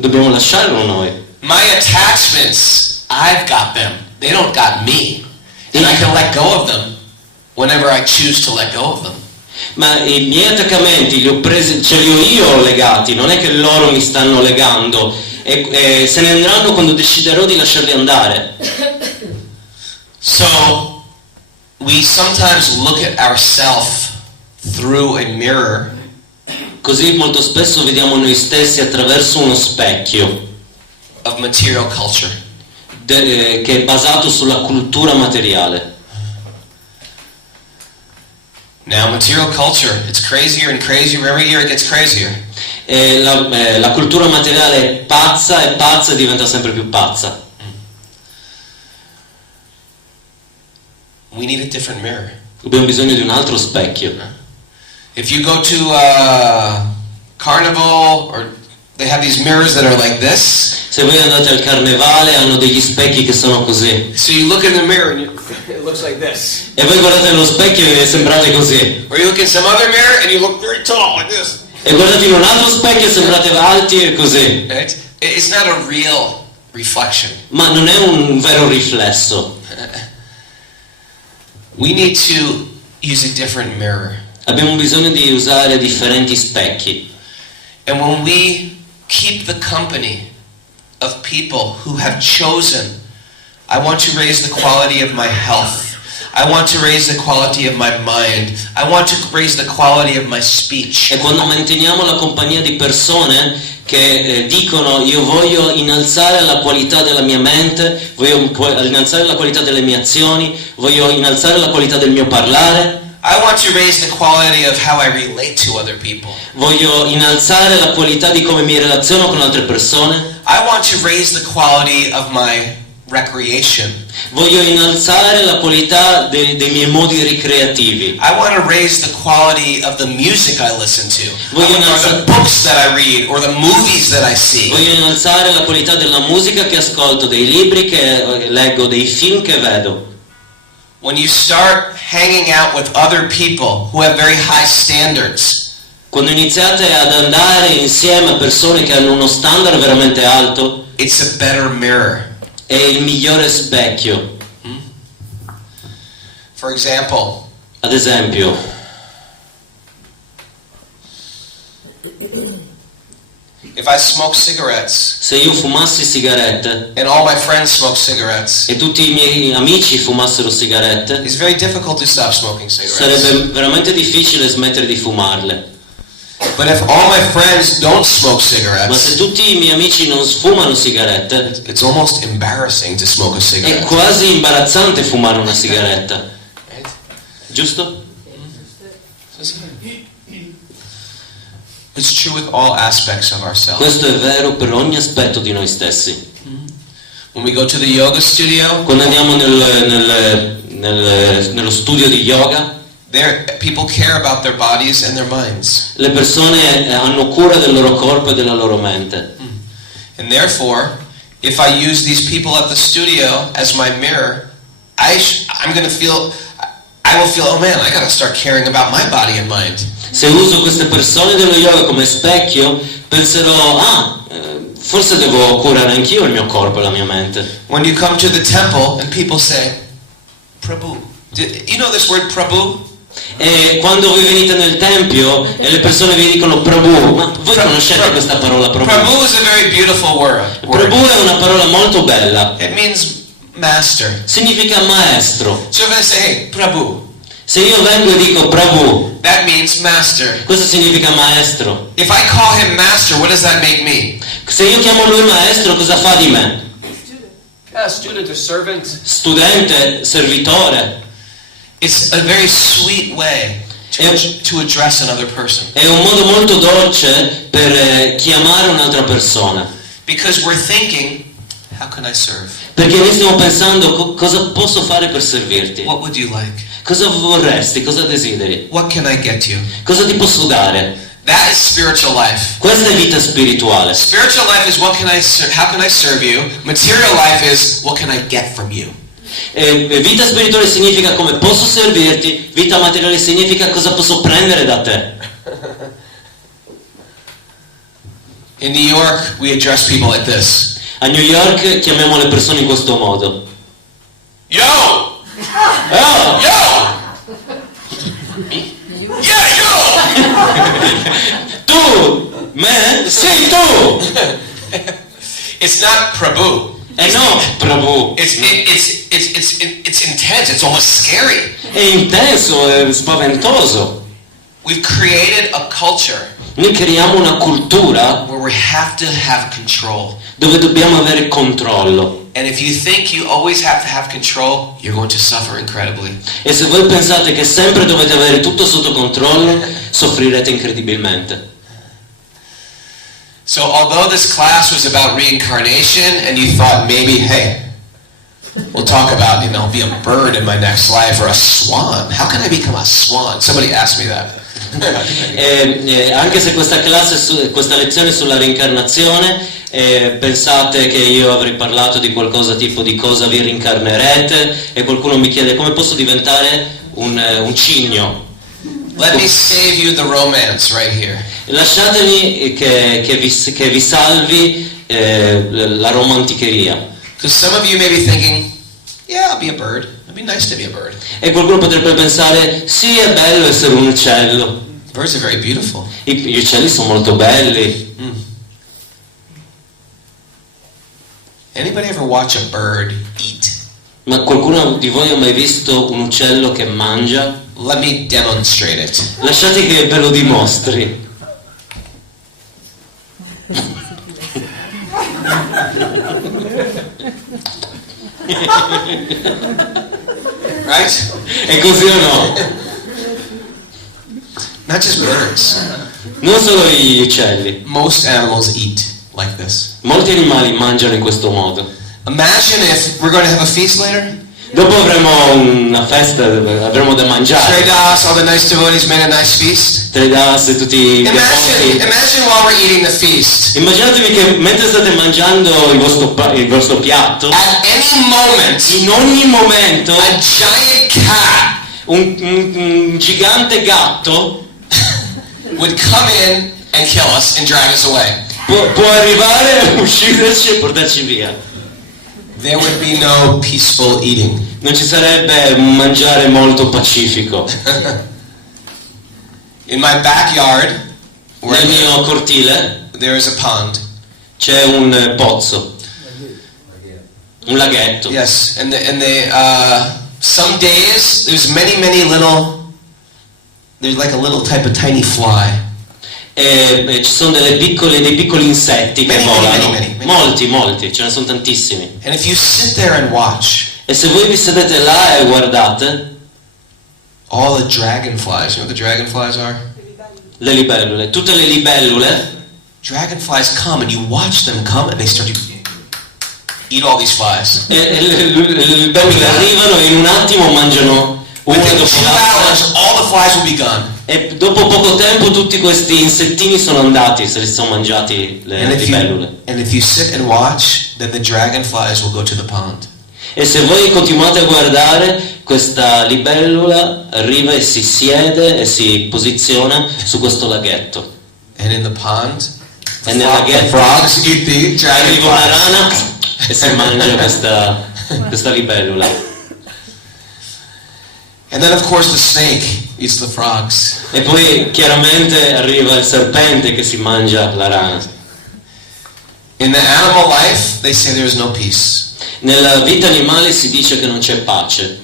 dobbiamo lasciarlo noi. My attachments, I've got them. They don't got me. And I can let go of them whenever I choose to let go of them. Ma i miei attaccamenti li ho presi, ce li ho io legati, non è che loro mi stanno legando e se ne andranno quando deciderò di lasciarli andare. So, we sometimes look at ourselves through a mirror. Così molto spesso vediamo noi stessi attraverso uno specchio Of material culture. che è basato sulla cultura materiale. Now, material culture, it's crazier and crazier. Every year it gets crazier. E la cultura materiale è pazza e diventa sempre più pazza. We need a different mirror. Abbiamo bisogno di un altro specchio. If you go to a carnival, or they have these mirrors that are like this. Se voi andate al carnevale hanno degli specchi che sono così. So you look in the mirror and it looks like this. E voi guardate nello specchio e sembrate così. Or you look in some other mirror and you look very tall like this. E guardate in un altro specchio e sembrate alti e così. Right? It's not a real reflection. Ma non è un vero riflesso. We need to use a different mirror. Abbiamo bisogno di usare differenti specchi. And when we keep the company of people who have chosen, I want to raise the quality of my health, I want to raise the quality of my mind, I want to raise the quality of my speech. E quando manteniamo la compagnia di persone che dicono io voglio innalzare la qualità della mia mente, voglio innalzare la qualità delle mie azioni, voglio innalzare la qualità del mio parlare, I want to raise the quality of how I relate to other people. voglio innalzare la qualità di come mi relaziono con altre persone, I want to raise the quality of my recreation. voglio innalzare la qualità dei miei modi ricreativi, I want to raise the quality of the music I listen to, Voglio or the books that I read, or the movies that I see. voglio innalzare la qualità della musica che ascolto, dei libri che leggo, dei film che vedo. When you start hanging out with other people who have very high standards, Quando iniziate ad andare insieme a persone che hanno uno standard veramente alto, it's a better mirror. è il migliore specchio. For example, Ad esempio, if I smoke cigarettes se io fumassi sigarette and all my friends smoke cigarettes, e tutti i miei amici fumassero sigarette, it's very difficult to stop smoking cigarettes. sarebbe veramente difficile smettere di fumarle. But if all my friends don't smoke Ma se cigarettes, tutti i miei amici non fumano sigarette, it's almost embarrassing to smoke a è cigarette. quasi imbarazzante fumare una sigaretta. Right? Giusto? It's true with all aspects of ourselves. Questo è vero per ogni aspetto di noi stessi. When we go to the yoga studio, Quando andiamo nello studio di yoga, there people care about their bodies and their minds. le persone hanno cura del loro corpo e della loro mente. And therefore, if I use these people at the studio as my mirror, I will feel, oh man, I gotta start caring about my body and mind. Se uso queste persone dello yoga come specchio, penserò, forse devo curare anch'io il mio corpo e la mia mente. When you come to the temple and people say, Prabhu, you know this word Prabhu? E quando voi venite nel tempio e le persone vi dicono Prabhu, ma voi conoscete questa parola Prabhu? Prabhu is a very beautiful word. Prabhu è una parola molto bella. It means master. Significa maestro. So if I say, hey, Prabhu, Se io vengo e dico Prabhu, that means master. questo significa maestro. If I call him master, what does that make me? Se io chiamo lui maestro, cosa fa di me? Student or servant. Studente, servitore. It's a very sweet way to address another person. È un modo molto dolce per chiamare un'altra persona. Because we're thinking, how can I serve? Perché noi stiamo pensando cosa posso fare per servirti? What would you like? Cosa vorresti? Cosa desideri? What can I get you? Cosa ti posso dare? That is spiritual life. Questa è vita spirituale. Spiritual life is how can I serve you? Material life is what can I get from you? Vita spirituale significa come posso servirti, vita materiale significa cosa posso prendere da te. In New York, we address people like this. A New York chiamiamo le persone in questo modo. Yo! Oh! Yo! Yeah, yo! Tu! Me? Sei tu! It's not Prabhu. No, Prabhu. It's intense. It's almost scary. È intenso, è spaventoso. We've created a culture Noi creiamo una cultura where we have to have control. dove dobbiamo avere controllo. And if you think you always have to have control, you're going to suffer incredibly. E se voi pensate che sempre dovete avere tutto sotto controllo, soffrirete incredibilmente. So although this class was about reincarnation and you thought maybe, hey, we'll talk about, be a bird in my next life or a swan. How can I become a swan? Somebody asked me that. Anche se questa lezione sulla reincarnazione, pensate che io avrei parlato di qualcosa tipo di cosa vi rincarnerete e qualcuno mi chiede come posso diventare un cigno. Let me save you the romance right here. Lasciatemi che vi salvi la romanticheria. Because some of you may be thinking, yeah, I'll be a bird. It'd be nice to be a bird. E qualcuno potrebbe pensare, sì, è bello essere un uccello. Birds are very beautiful. Gli uccelli sono molto belli. Anybody ever watch a bird eat? Ma qualcuno di voi ha mai visto un uccello che mangia? Let me demonstrate it. Lasciate che ve lo dimostri. Right? È così o no? Not just birds. Non solo gli uccelli. Most animals eat like this. Molti animali mangiano in questo modo. Imagine if we're going to have a feast later. Dopo avremo una festa, avremo da mangiare. Shredas, all the nice devotees made a nice feast. Tridas e tutti gli Imagine while we're eating the feast. Immaginatevi che mentre state mangiando il vostro piatto, At any moment, in ogni momento, a giant cat un gigante gatto would come in and kill us and drag us away. può arrivare, uscirci e portarci via. There would be no peaceful eating. Non ci sarebbe un mangiare molto pacifico. In my backyard, Nel mio cortile there is a pond. c'è un pozzo, un laghetto. Yes, and some days there's many little. There's like a little type of tiny fly. E ci sono dei piccoli insetti che volano. Many. Molti, ce ne sono tantissimi. And if you sit there and watch, E se voi vi sedete là e guardate, all the dragonflies, you know what the dragonflies are? Le libellule, tutte le libellule, dragonflies come and you watch them come and they start to eat all these flies. le libellule arrivano e in un attimo mangiano uno Within dopo 2 l'altro. hours, all the flies will be gone. E dopo poco tempo tutti questi insettini sono andati, se li sono mangiati le libellule. And if you sit and watch, then the dragonflies will go to the pond. E se voi continuate a guardare, questa libellula arriva e si siede e si posiziona su questo laghetto. And in the pond, E nel laghetto frogs eat the arriva una dragonflies. rana e si mangia questa libellula. And then of course the snake eats the frogs. E poi chiaramente arriva il serpente che si mangia la rana. In the animal life, they say there is no peace. Nella vita animale si dice che non c'è pace.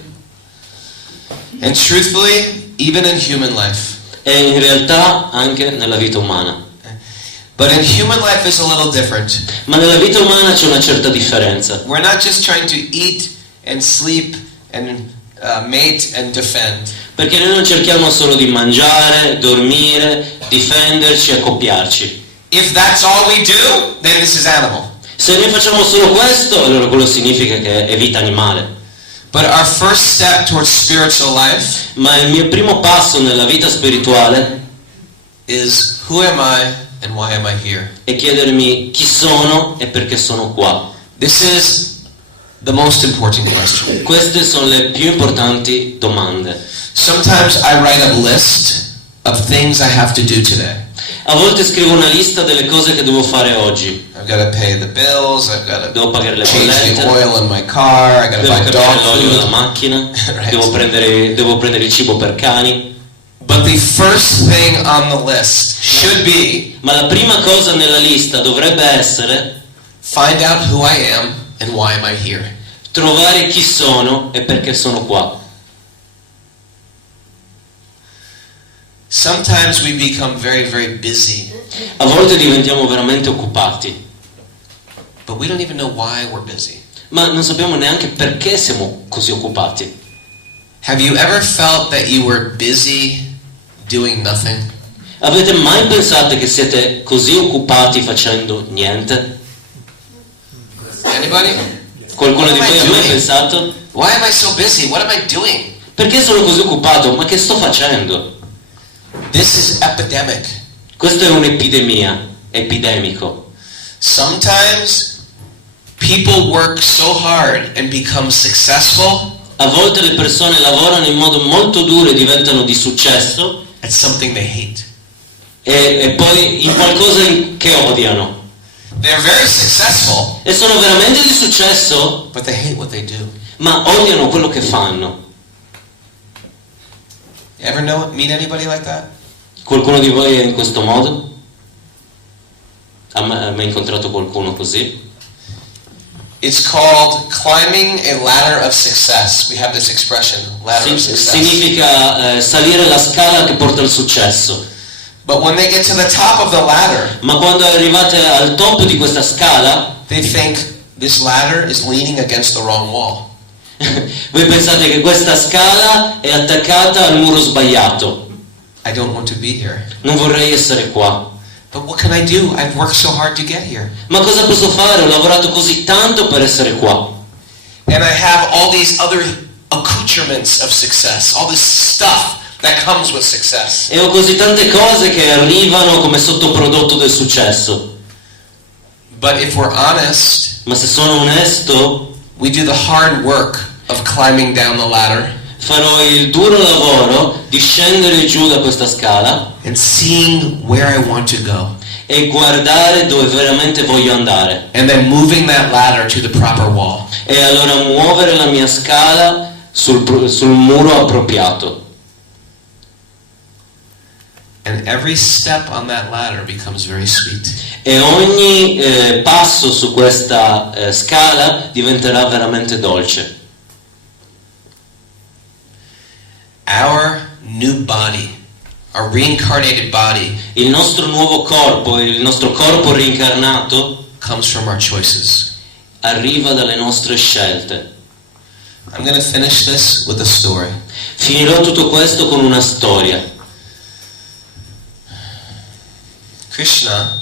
And truthfully, even in human life. E in realtà anche nella vita umana. But in human life is a little different. Ma nella vita umana c'è una certa differenza. We're not just trying to eat and sleep and mate and defend. Perché noi non cerchiamo solo di mangiare, dormire, difenderci e accoppiarci. If that's all we do, then this is animal. Se noi facciamo solo questo, allora quello significa che è vita animale. But our first step towards spiritual life Ma il mio primo passo nella vita spirituale is who am I and why am I here? è chiedermi chi sono e perché sono qua. This is the most important question. Queste sono le più importanti domande. Sometimes I write a list of things I have to do today. A volte scrivo una lista delle cose che devo fare oggi. I've got to pay the bills, I've got Devo to pagare le change the bollette, oil in my car, I got to devo buy cambiare dog l'olio della food. macchina, Right. devo prendere il cibo per cani. But the first thing on the list should be Ma la prima cosa nella lista dovrebbe essere find out who I am and why am I here. trovare chi sono e perché sono qua. Sometimes we become very, very busy, A volte diventiamo veramente occupati, but we don't even know why we're busy. ma non sappiamo neanche perché siamo così occupati. Have you ever felt that you were busy doing nothing? Avete mai pensato che siete così occupati facendo niente? Anybody? Qualcuno di What am voi I ha mai doing? pensato? Why am I so busy? What am I doing? Perché sono così occupato? Ma che sto facendo? This is epidemic. Questa è un'epidemia, epidemico. Sometimes people work so hard and become successful A volte le persone lavorano in modo molto duro e diventano di successo at something they hate. e poi in qualcosa che odiano. They're very successful, E sono veramente di successo, but they hate what they do. ma odiano quello che fanno. You ever meet anybody like that? Qualcuno di voi è in questo modo? Ha mai incontrato qualcuno così? It's called climbing a ladder of success. We have this expression, ladder of success. Significa salire la scala che porta al successo. But when they get to the top of the ladder, Ma quando arrivate al top di questa scala, they think this ladder is leaning against the wrong wall. voi pensate che questa scala è attaccata al muro sbagliato. I don't want to be here. Non vorrei essere qua. But what can I do? I've worked so hard to get here. Ma cosa posso fare? Ho lavorato così tanto per essere qua. And I have all these other accoutrements of success, all this stuff that comes with success. E ho così tante cose che arrivano come sottoprodotto del successo. But if we're honest, Ma se sono onesto, we do the hard work of climbing down the ladder farò il duro lavoro di scendere giù da questa scala and seeing where I want to go. e guardare dove veramente voglio andare. And then moving that ladder to the proper wall. E allora muovere la mia scala sul muro appropriato. And every step on that ladder becomes very sweet. E ogni passo su questa scala diventerà veramente dolce. Our new body, our reincarnated body, Il nostro nuovo corpo, il nostro corpo reincarnato, comes from our choices. arriva dalle nostre scelte. I'm going to finish this with a story. Finirò tutto questo con una storia. Krishna,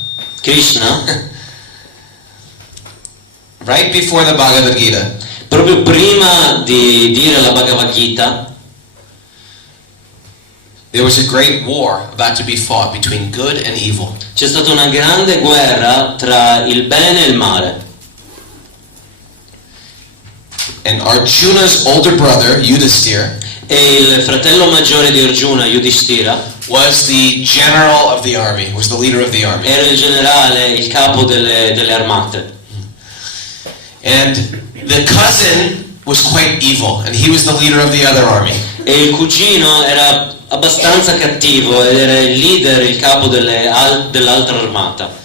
right before the Bhagavad Gita, proprio prima di dire la Bhagavad Gita, there was a great war about to be fought between good and evil. c'è stata una grande guerra tra il bene e il male. And Arjuna's older brother, Yudhisthira, E il fratello maggiore di Arjuna, Yudhishthira, was the general of the army, was the leader of the army. era il generale, il capo delle armate. And the cousin was quite evil, and he was the leader of the other army. E il cugino era abbastanza cattivo ed era il leader, il capo dell'altra armata.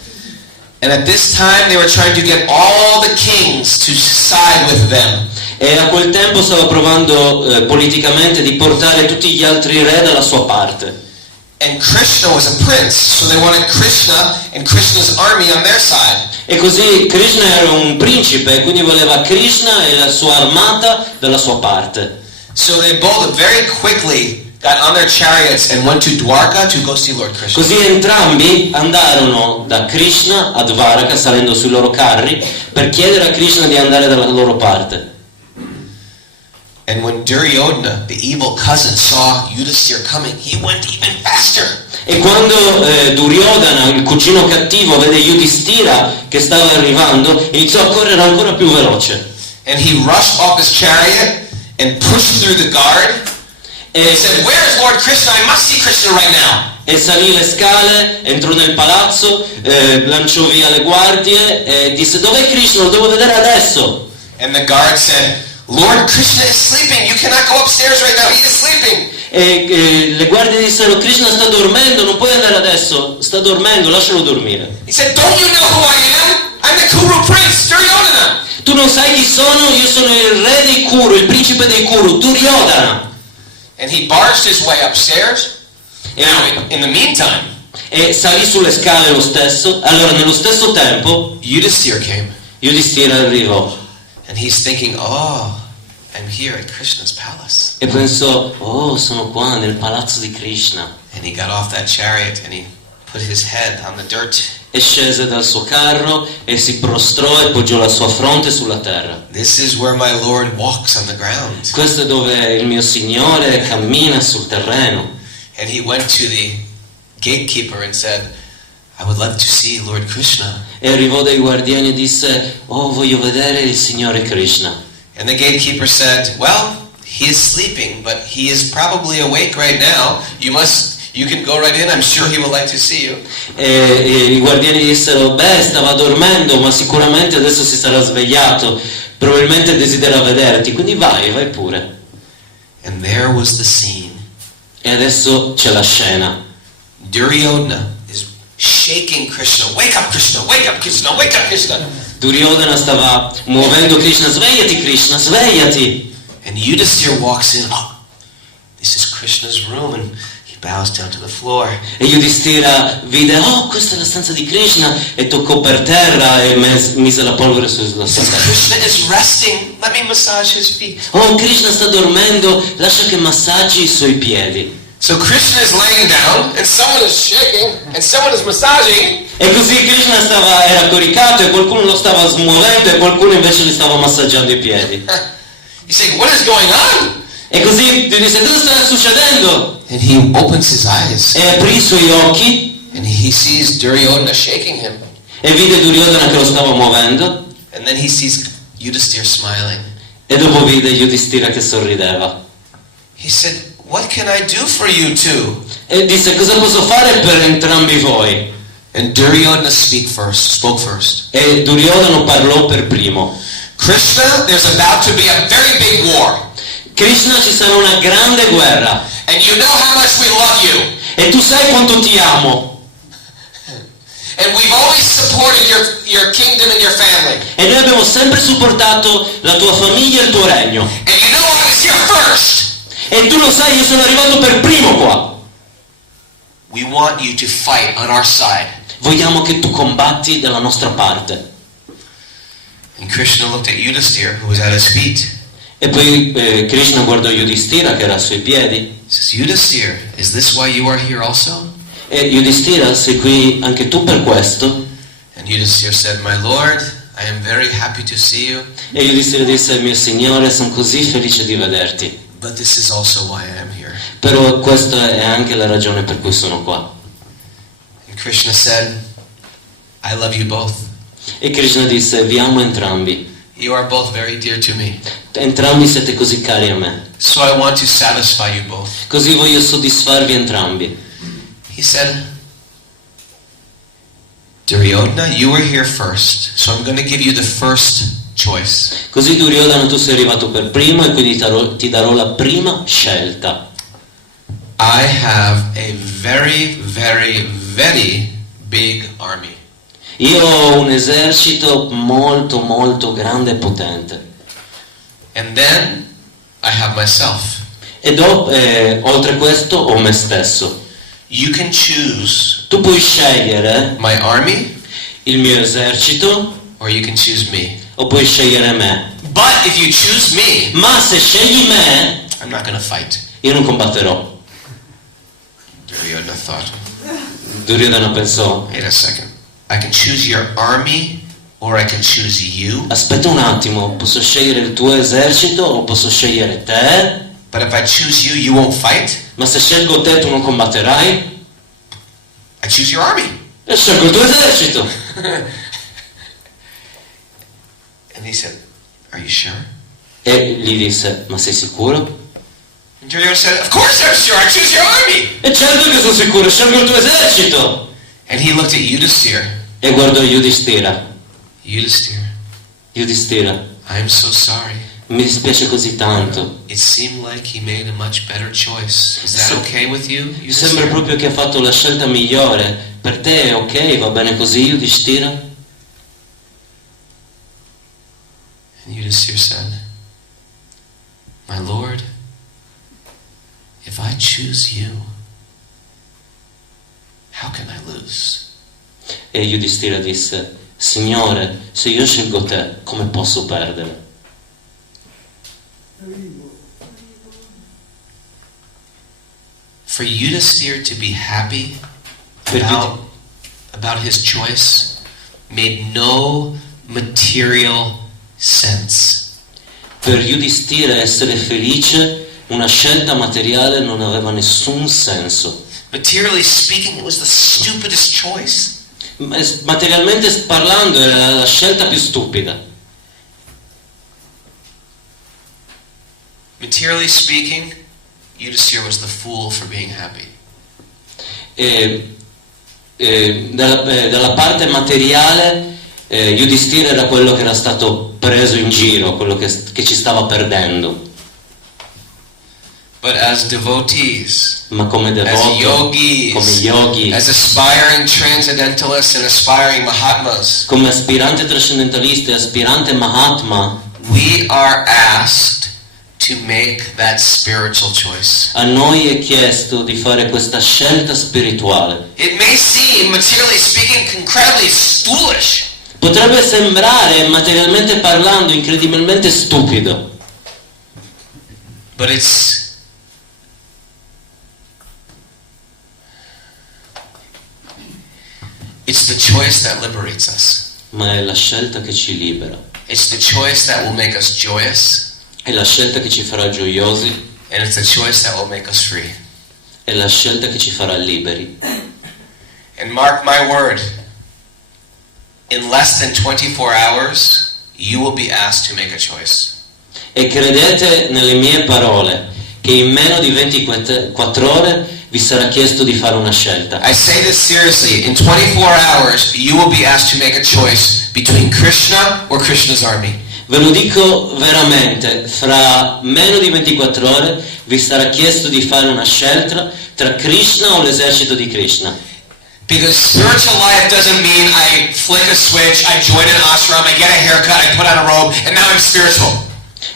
And at this time they were trying to get all the kings to side with them. E a quel tempo stava provando politicamente di portare tutti gli altri re dalla sua parte. And Krishna was a prince, so they wanted Krishna and Krishna's army on their side. E così Krishna era un principe, quindi voleva Krishna e la sua armata dalla sua parte. So they both very quickly got on their chariots and went to Dwarka to go see Lord Krishna. Così entrambi andarono da Krishna a Dvaraka salendo sui loro carri per chiedere a Krishna di andare dalla loro parte. And when Duryodhana, the evil cousin, saw Yudhisthira coming, he went even faster. E quando Duryodhana, il cugino cattivo, vede Yudhishthira che stava arrivando, iniziò a correre ancora più veloce. And he rushed off his chariot and pushed through the guard. And he said, "Where is Lord Krishna? I must see Krishna right now." E salì le scale, entrò nel palazzo, lanciò via le guardie e disse: "Dov'è Krishna? Lo devo vedere adesso." And the guard said, "Lord Krishna is sleeping. You cannot go upstairs right now. He is sleeping." E le guardie dissero: "Krishna sta dormendo, non puoi andare adesso, sta dormendo, lascialo dormire." He said, "Don't you know who I am? I'm the Kuru prince, Duryodhana." Tu non sai chi sono? Io sono il re dei Kuru, il principe dei Kuru, Duryodhana. And he barged his way upstairs. Now, in the meantime, E salì sulle scale lo stesso. Allora, nello stesso tempo, Yudhisthira came. Yudhishthira arrivò And he's thinking, "Oh, I'm here at Krishna's palace." e pensò: "Oh, sono qua nel palazzo di Krishna." And he got off that chariot and he put his head on the dirt. E scese dal suo carro e si prostrò e poggiò la sua fronte sulla terra. This is where my Lord walks on the ground. Questo è dove il mio Signore cammina sul terreno. And he went to the gatekeeper and said, "I would love to see Lord Krishna." E arrivò dai guardiani e disse: "Oh, voglio vedere il Signore Krishna." And the gatekeeper said, "Well, he is sleeping, but he is probably awake right now. You can go right in. I'm sure he would like to see you." E i guardiani dissero: "Beh, stava dormendo, ma sicuramente adesso si sarà svegliato. Probabilmente desidera vederti, quindi vai pure." And there was the scene. E adesso c'è la scena. Duryodhana is shaking Krishna. "Wake up, Krishna! Wake up, Krishna! Wake up, Krishna!" Duryodhana stava muovendo Krishna: "Svegliati, Krishna, svegliati!" And Yudhisthira walks in. "Oh, this is Krishna's room," and he bows down to the floor. E Yudhishthira vide: "Oh, questa è la stanza di Krishna", e toccò per terra e mise la polvere sulla He sua says, testa. "Krishna is resting. Let me massage his feet." "Oh, Krishna sta dormendo, lascia che massaggi i suoi piedi." So Krishna is laying down, and someone is shaking, and someone is massaging. E così Krishna era coricato e qualcuno lo stava smuovendo e qualcuno invece gli stava massaggiando i piedi. He's saying, "What is going on?" E così ti disse: "Cosa sta succedendo?" And he opens his eyes, E aprì i suoi occhi and he sees Duryodhana shaking him. e vide Duryodhana che lo stava muovendo, And then he sees Yudhisthira smiling. e dopo vide Yudhishthira che sorrideva. He said, "What can I do for you two?" E disse: "Cosa posso fare per entrambi voi?" And Duryodhana spoke first. E Duryodhana parlò per primo. "Krishna, there's about to be a very big war. Krishna, ci sarà una grande guerra And you know how much we love you. e tu sai quanto ti amo. And we've always supported your kingdom and your family. E noi abbiamo sempre supportato la tua famiglia e il tuo regno. And you know I was here first. E tu lo sai, io sono arrivato per primo qua. We want you to fight on our side." Vogliamo che tu combatti dalla nostra parte. And Krishna looked at Yudhisthira, who was at his feet. E poi Krishna guardò Yudhishthira che era ai suoi piedi He says, "Yudhisthira, is this why you are here also?" E Yudhishthira sei qui anche tu per questo? And Yudhishthira said, "My Lord, I am very happy to see you, E Yudhishthira disse: mio Signore, sono così felice di vederti, but this is also why I am here." però questa è anche la ragione per cui sono qua. And Krishna said, "I love you both. E Krishna disse: vi amo entrambi, You are both very dear to me. entrambi siete così cari a me, So I want to satisfy you both." così voglio soddisfarvi entrambi. He said, "Duryodhana, you were here first, so I'm going to give you the first choice. Così Duryodhana, tu sei arrivato per primo e quindi ti darò la prima scelta. I have a very, very, very big army. Io ho un esercito molto molto grande e potente. And then I have myself. Ed oltre questo ho me stesso. You can choose Tu puoi scegliere my army il mio esercito or you can choose me. o puoi scegliere me. But if you choose me, Ma se scegli me, I'm not going to fight." io non combatterò. Duryodhana thought, Duryodhana pensò: "Wait a second. I can choose your army or I can choose you. aspetta un attimo, posso scegliere il tuo esercito o posso scegliere te? But if I choose you, you won't fight. Ma se scelgo te tu non combatterai? I choose your army." E scelgo il tuo esercito. And he said, "Are you sure?" E gli disse: ma sei sicuro? And Duryodhana said, "Of course I'm sure. I choose your army." E certo che sono sicuro, scelgo il tuo esercito. And he looked at Yudhishthira. E guardò Yudhishthira. Yudhishthira, Yudhishthira, I'm so sorry. mi dispiace così tanto. It seemed like he made a much better choice. Is that okay with you? Mi sembra Yudhishthira? proprio che ha fatto la scelta migliore. Per te è ok? Va bene così, Yudhishthira? And Yudhishthira said, "My Lord, if I choose you, how can I lose?" E Yudhishthira disse: Signore, se io scelgo te, come posso perdere? For Yudhishthira to be happy Per about his choice made no material sense. Per Yudhishthira essere felice, una scelta materiale non aveva nessun senso. Materially speaking, it was the stupidest choice. Materialmente parlando era la scelta più stupida. Materially speaking, Yudhishthira was the fool for being happy. Dalla parte materiale Yudhishthira era quello che era stato preso in giro, quello che ci stava perdendo. But as devotees, Ma come as devoto, yogis, come yogi, as aspiring transcendentalists and aspiring Mahatmas, come aspirante trascendentalista e aspirante Mahatma, we are asked to make that spiritual choice. a noi è chiesto di fare questa scelta spirituale. It may seem, materially speaking, incredibly foolish, Potrebbe sembrare, materialmente parlando, incredibilmente stupido, but it's the choice that liberates us. ma è la scelta che ci libera. It's the choice that will make us joyous, È la scelta che ci farà gioiosi, and it's the choice that will make us free. è la scelta che ci farà liberi. And mark my word, in less than 24 hours, you will be asked to make a choice. E credete nelle mie parole, che in meno di 24 ore vi sarà chiesto di fare una scelta. I say this seriously, in 24 hours, you will be asked to make a choice between Krishna or Krishna's army. Ve lo dico veramente, fra meno di 24 ore vi sarà chiesto di fare una scelta tra Krishna o l'esercito di Krishna. Because spiritual life doesn't mean I flick a switch, I join an ashram, I get a haircut, I put on a robe, and now I'm spiritual.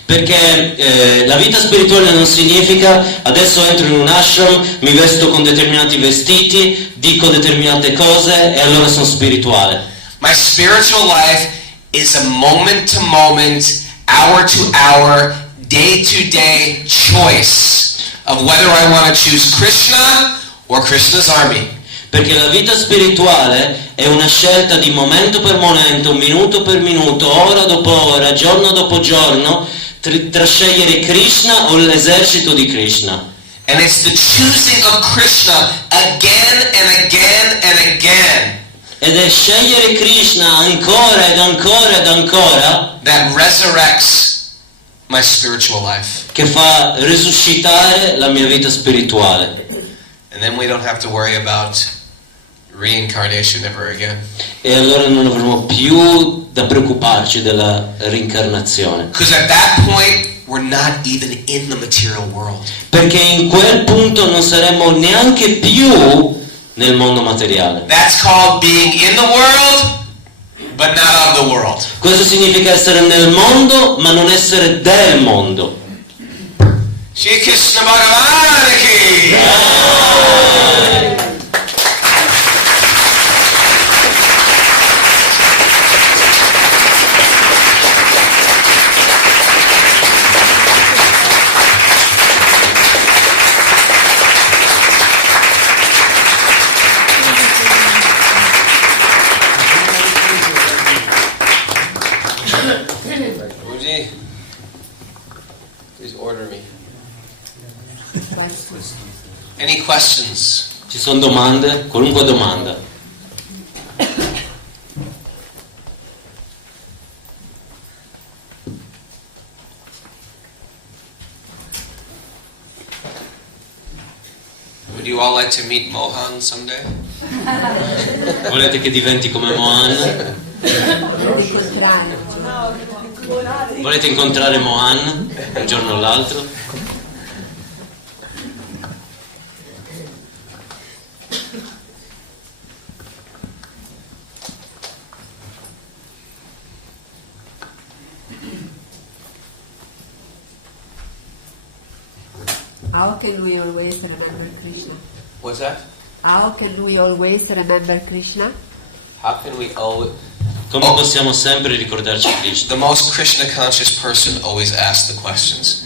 Perché la vita spirituale non significa adesso entro in un ashram, mi vesto con determinati vestiti, dico determinate cose e allora sono spirituale. My spiritual life is a moment to moment, hour to hour, day to day choice of whether I want to choose Krishna or Krishna's army. Perché la vita spirituale è una scelta di momento per momento, minuto per minuto, ora dopo ora, giorno dopo giorno, tra scegliere Krishna o l'esercito di Krishna. And it's the choosing of Krishna again and again and again Ed è scegliere Krishna ancora ed ancora ed ancora that resurrects my spiritual life. che fa risuscitare la mia vita spirituale. And then we don't have to worry about reincarnation ever again. E allora non avremo più da preoccuparci della reincarnazione. Because at that point, we're not even in the material world. Perché in quel punto non saremo neanche più nel mondo materiale. That's called being in the world, but not of the world. Questo significa essere nel mondo, ma non essere del mondo. Shri Krishna Bhagavan ki! Guruji, please order me. Any questions? Ci sono domande? Qualunque domanda. Would you all like to meet Mohan someday? Volete che diventi come Mohan? Volete incontrare Mohan un giorno o l'altro? How can we always remember Krishna? What's that? How can we always remember Krishna? How can we always... Come possiamo sempre ricordarci Krishna? The most Krishna conscious person always asks the questions.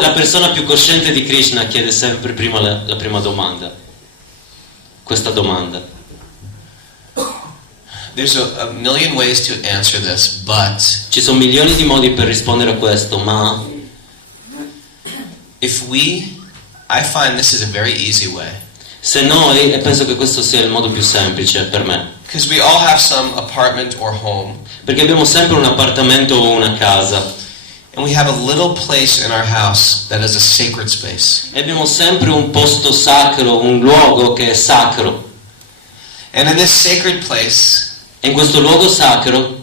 La persona più cosciente di Krishna chiede sempre prima la prima domanda. Questa domanda. There's a million ways to answer this, but Ci sono milioni di modi per rispondere a questo, ma I find this is a very easy way. se noi, e penso che questo sia il modo più semplice per me, Because we all have some apartment or home, perché abbiamo sempre un appartamento o una casa and we have a little place in our house that is a sacred space. e abbiamo sempre un posto sacro, un luogo che è sacro. And in this sacred place, E in questo luogo sacro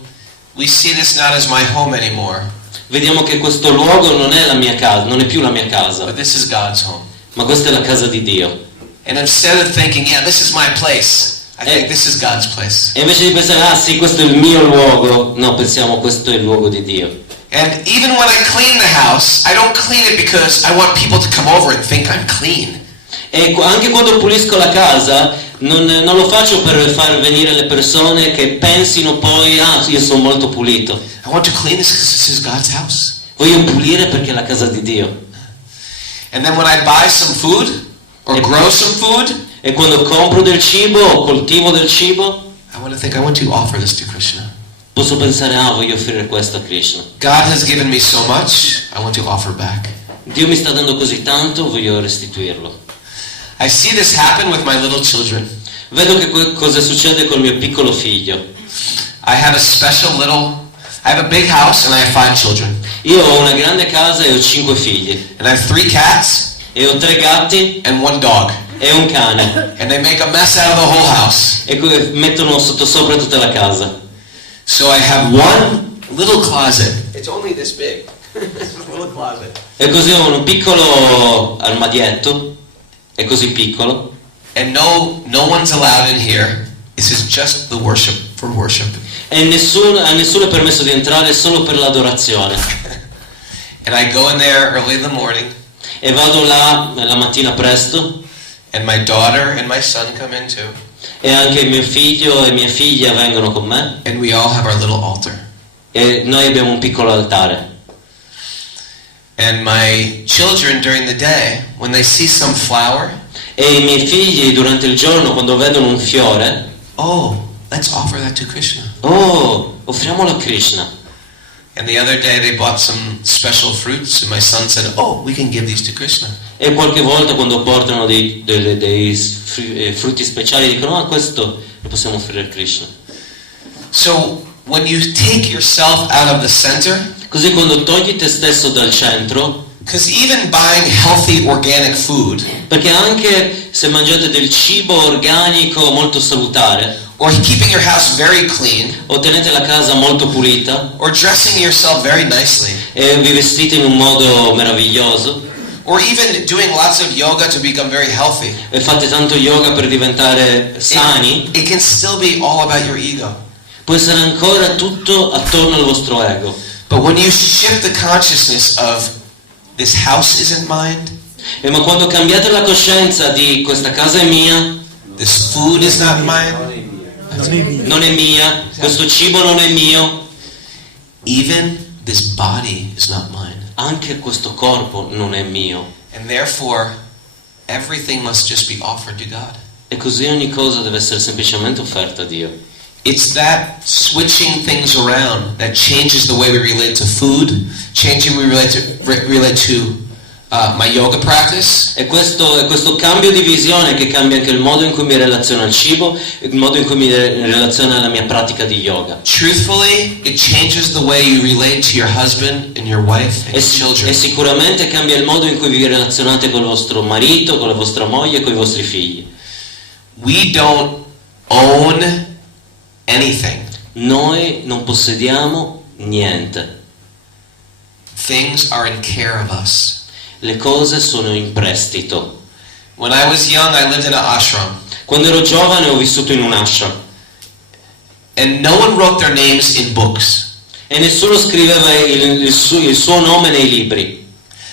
we see this not as my home anymore, vediamo che questo luogo non è la mia casa, non è più la mia casa, but this is God's home. ma questa è la casa di Dio. And instead of thinking, yeah, this is my place, I think this is God's place. E invece di pensare, ah sì, questo è il mio luogo, no, pensiamo questo è il luogo di Dio. And even when I clean the house, I don't clean it because I want people to come over and think I'm clean. E anche quando pulisco la casa non lo faccio per far venire le persone che pensino poi, ah, io sono molto pulito. I want to clean this because this is God's house. Voglio pulire perché è la casa di Dio. And then when I buy some food or grow some food, E quando compro del cibo o coltivo del cibo, I want to think I want to offer this to Krishna. posso pensare, ah, voglio offrire questo a Krishna. God has given me so much, I want to offer back. Dio mi sta dando così tanto, voglio restituirlo. I see this happen with my little children. Vedo che cosa succede col mio piccolo figlio. I have a big house and I have 5 children. Io ho una grande casa e ho 5 figli. And I have 3 cats E ho 3 gatti and 1 dog. e un cane. And they make a mess out of the whole house. E mettono sottosopra tutta la casa. So I have one little closet. It's only this big. Little closet. E così ho un piccolo armadietto, è così piccolo. And no one's allowed in here. This is just the worship for worship. E a nessuno è permesso di entrare, solo per l'adorazione. And I go in there early in the morning. E vado là la mattina presto. And my daughter and my son come in too. E anche mio figlio e mia figlia vengono con me. And we all have our little altar. E noi abbiamo un piccolo altare. And my children during the day, when they see some flower, E i miei figli durante il giorno, quando vedono un fiore, oh, let's offer that to Krishna. oh, offriamolo a Krishna. And the other day they bought some special fruits and my son said, oh, we can give these to Krishna. E qualche volta quando portano dei frutti speciali dicono, ah, questo lo possiamo offrire a Krishna. So when you take yourself out of the center, Così quando togli te stesso dal centro, because even buying healthy organic food perché anche se mangiate del cibo organico molto salutare, or keeping your house very clean o tenete la casa molto pulita, or dressing yourself very nicely e vi vestite in un modo meraviglioso, or even doing lots of yoga to become very healthy, e fate tanto yoga per diventare sani, it can still be all about your ego. può essere ancora tutto attorno al vostro ego. But when you shift the consciousness of this house isn't mine, Ma quando cambiate la coscienza di questa casa è mia, this food is not mine, non è mia, questo cibo non è mio, even this body is not mine, anche questo corpo non è mio. and therefore everything must just be offered to God. E così ogni cosa deve essere semplicemente offerta a Dio. It's that switching things around that changes the way we relate to food, changing we relate to my yoga practice, E questo cambio di visione che cambia anche il modo in cui mi relaziono al cibo, il modo in cui mi relaziono alla mia pratica di yoga. Truthfully, it changes the way you relate to your husband and your wife and E, your children. e sicuramente cambia il modo in cui vi relazionate con il vostro marito, con la vostra moglie e con i vostri figli. We don't own anything. Noi non possediamo niente. Things are in care of us. Le cose sono in prestito. When I was young, I lived in an ashram, Quando ero giovane ho vissuto in un ashram and no one wrote their names in books. e nessuno scriveva il suo nome nei libri.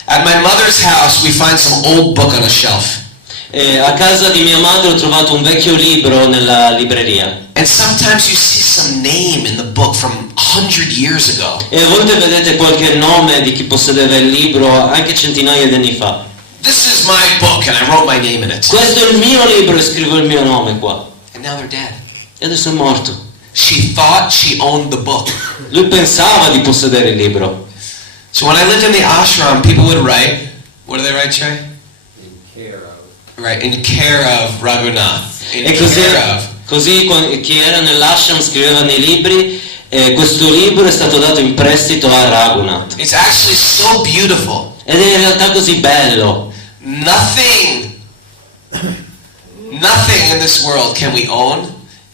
At my mother's house, we find some old book on a shelf. A casa di mia madre ho trovato un vecchio libro nella libreria And sometimes you see some name in the book from 100 years ago. e a volte vedete qualche nome di chi possedeva il libro anche centinaia di anni fa. This is my book and I wrote my name in it. Questo è il mio libro e scrivo il mio nome qua. And now they're dead. E adesso è morto. She thought she owned the book. Lui pensava di possedere il libro. So when I lived in the ashram, people would write, what do they write, Trey? Right, in care of Raghunath. In E care of. così chi era nell'ashram scriveva nei libri, questo libro è stato dato in prestito a Raghunath. It's actually so beautiful. Ed è in realtà così bello. Nothing in this world can we own.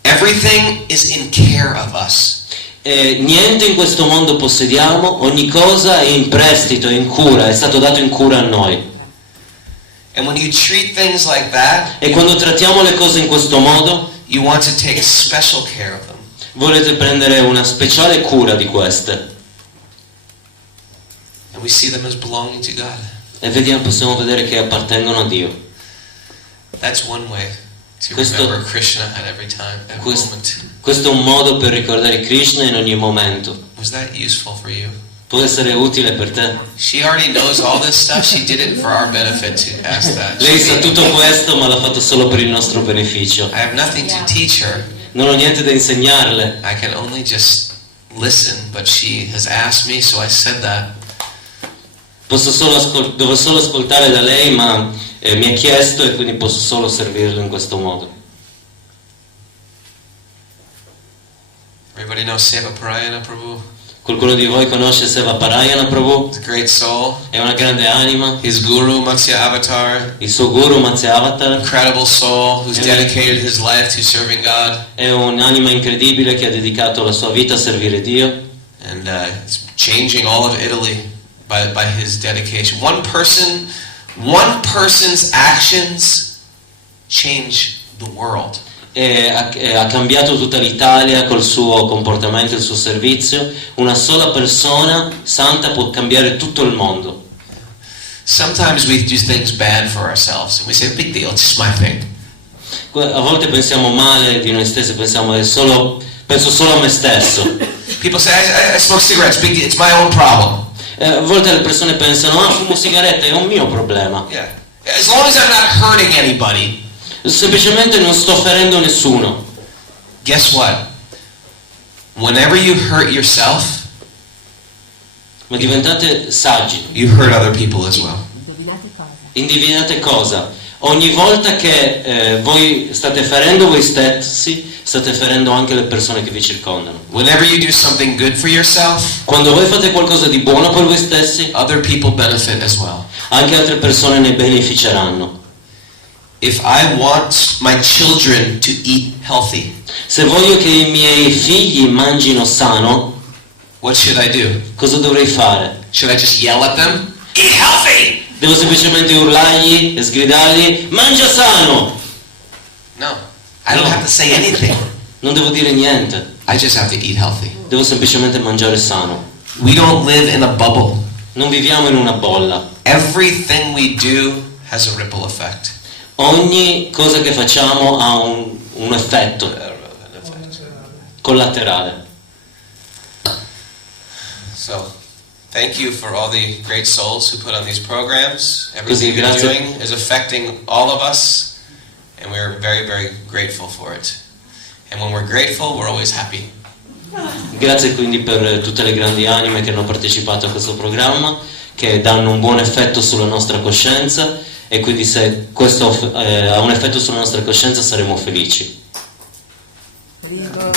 Everything is in care of us. Niente in questo mondo possediamo, ogni cosa è in prestito, è in cura, è stato dato in cura a noi. And when you treat things like that, E quando trattiamo le cose in questo modo, you want to take special care of them. volete prendere una speciale cura di queste. And we see them as belonging to God. E possiamo vedere che appartengono a Dio. That's one way to Questo- remember Krishna at every time, every moment. Questo è un modo per ricordare Krishna in ogni momento. Was that useful for you? Può essere utile per te? She already knows all this stuff. She did it for our benefit to ask that. Lei sa tutto questo, ma l'ha fatto solo per il nostro beneficio. I have nothing to teach her. Non ho niente da insegnarle. I can only just listen, but she has asked me, so I said that. Devo solo ascoltare da lei, ma mi ha chiesto e quindi posso solo servirlo in questo modo. Everybody knows Seva Parayana Prabhu? Qualcuno di voi conosce Seva Parayana Prabhu? He's a great soul. È una grande anima. His guru, Matsya Avatar, Il suo guru Matsya Avatar incredible soul who's Amen. dedicated his life to serving God. è un'anima incredibile che ha dedicato la sua vita a servire Dio And it's changing all of Italy by his dedication. One person's actions change the world. e ha cambiato tutta l'Italia col suo comportamento e il suo servizio. Una sola persona santa può cambiare tutto il mondo. Sometimes we do things bad for ourselves and we say, big deal, it's just my thing. A volte pensiamo male di noi stessi, penso solo a me stesso. People say, I smoke cigarettes, big deal, it's my own problem. A volte le persone pensano, fumo sigarette, è un mio problema. Yeah. As long as I'm not hurting anybody, semplicemente non sto ferendo nessuno. guess what? Whenever you hurt yourself, Ma diventate saggi. you hurt other people as well. Indovinate cosa? Indovinate cosa? Ogni volta che voi state ferendo voi stessi, state ferendo anche le persone che vi circondano. Whenever you do something good for yourself, Quando voi fate qualcosa di buono per voi stessi, other people benefit as well. anche altre persone ne beneficeranno. If I want my children to eat healthy, Se voglio che i miei figli mangino sano, what should I do? cosa dovrei fare? Should I just yell at them? Eat healthy! Devo semplicemente urlargli e sgridargli: mangia sano! No. I don't have to say anything. Non devo dire niente, I just have to eat healthy. devo semplicemente mangiare sano. We don't live in a bubble. Non viviamo in una bolla. Everything we do has a ripple effect. Ogni cosa che facciamo ha un effetto collaterale. So, thank you for all the great souls who put on these programs. Everything you're grazie. doing is affecting all of us, and we're very, very grateful for it. And when we're grateful, we're always happy. Grazie quindi per tutte le grandi anime che hanno partecipato a questo programma, che danno un buon effetto sulla nostra coscienza, e quindi se questo ha un effetto sulla nostra coscienza saremo felici. Rivo.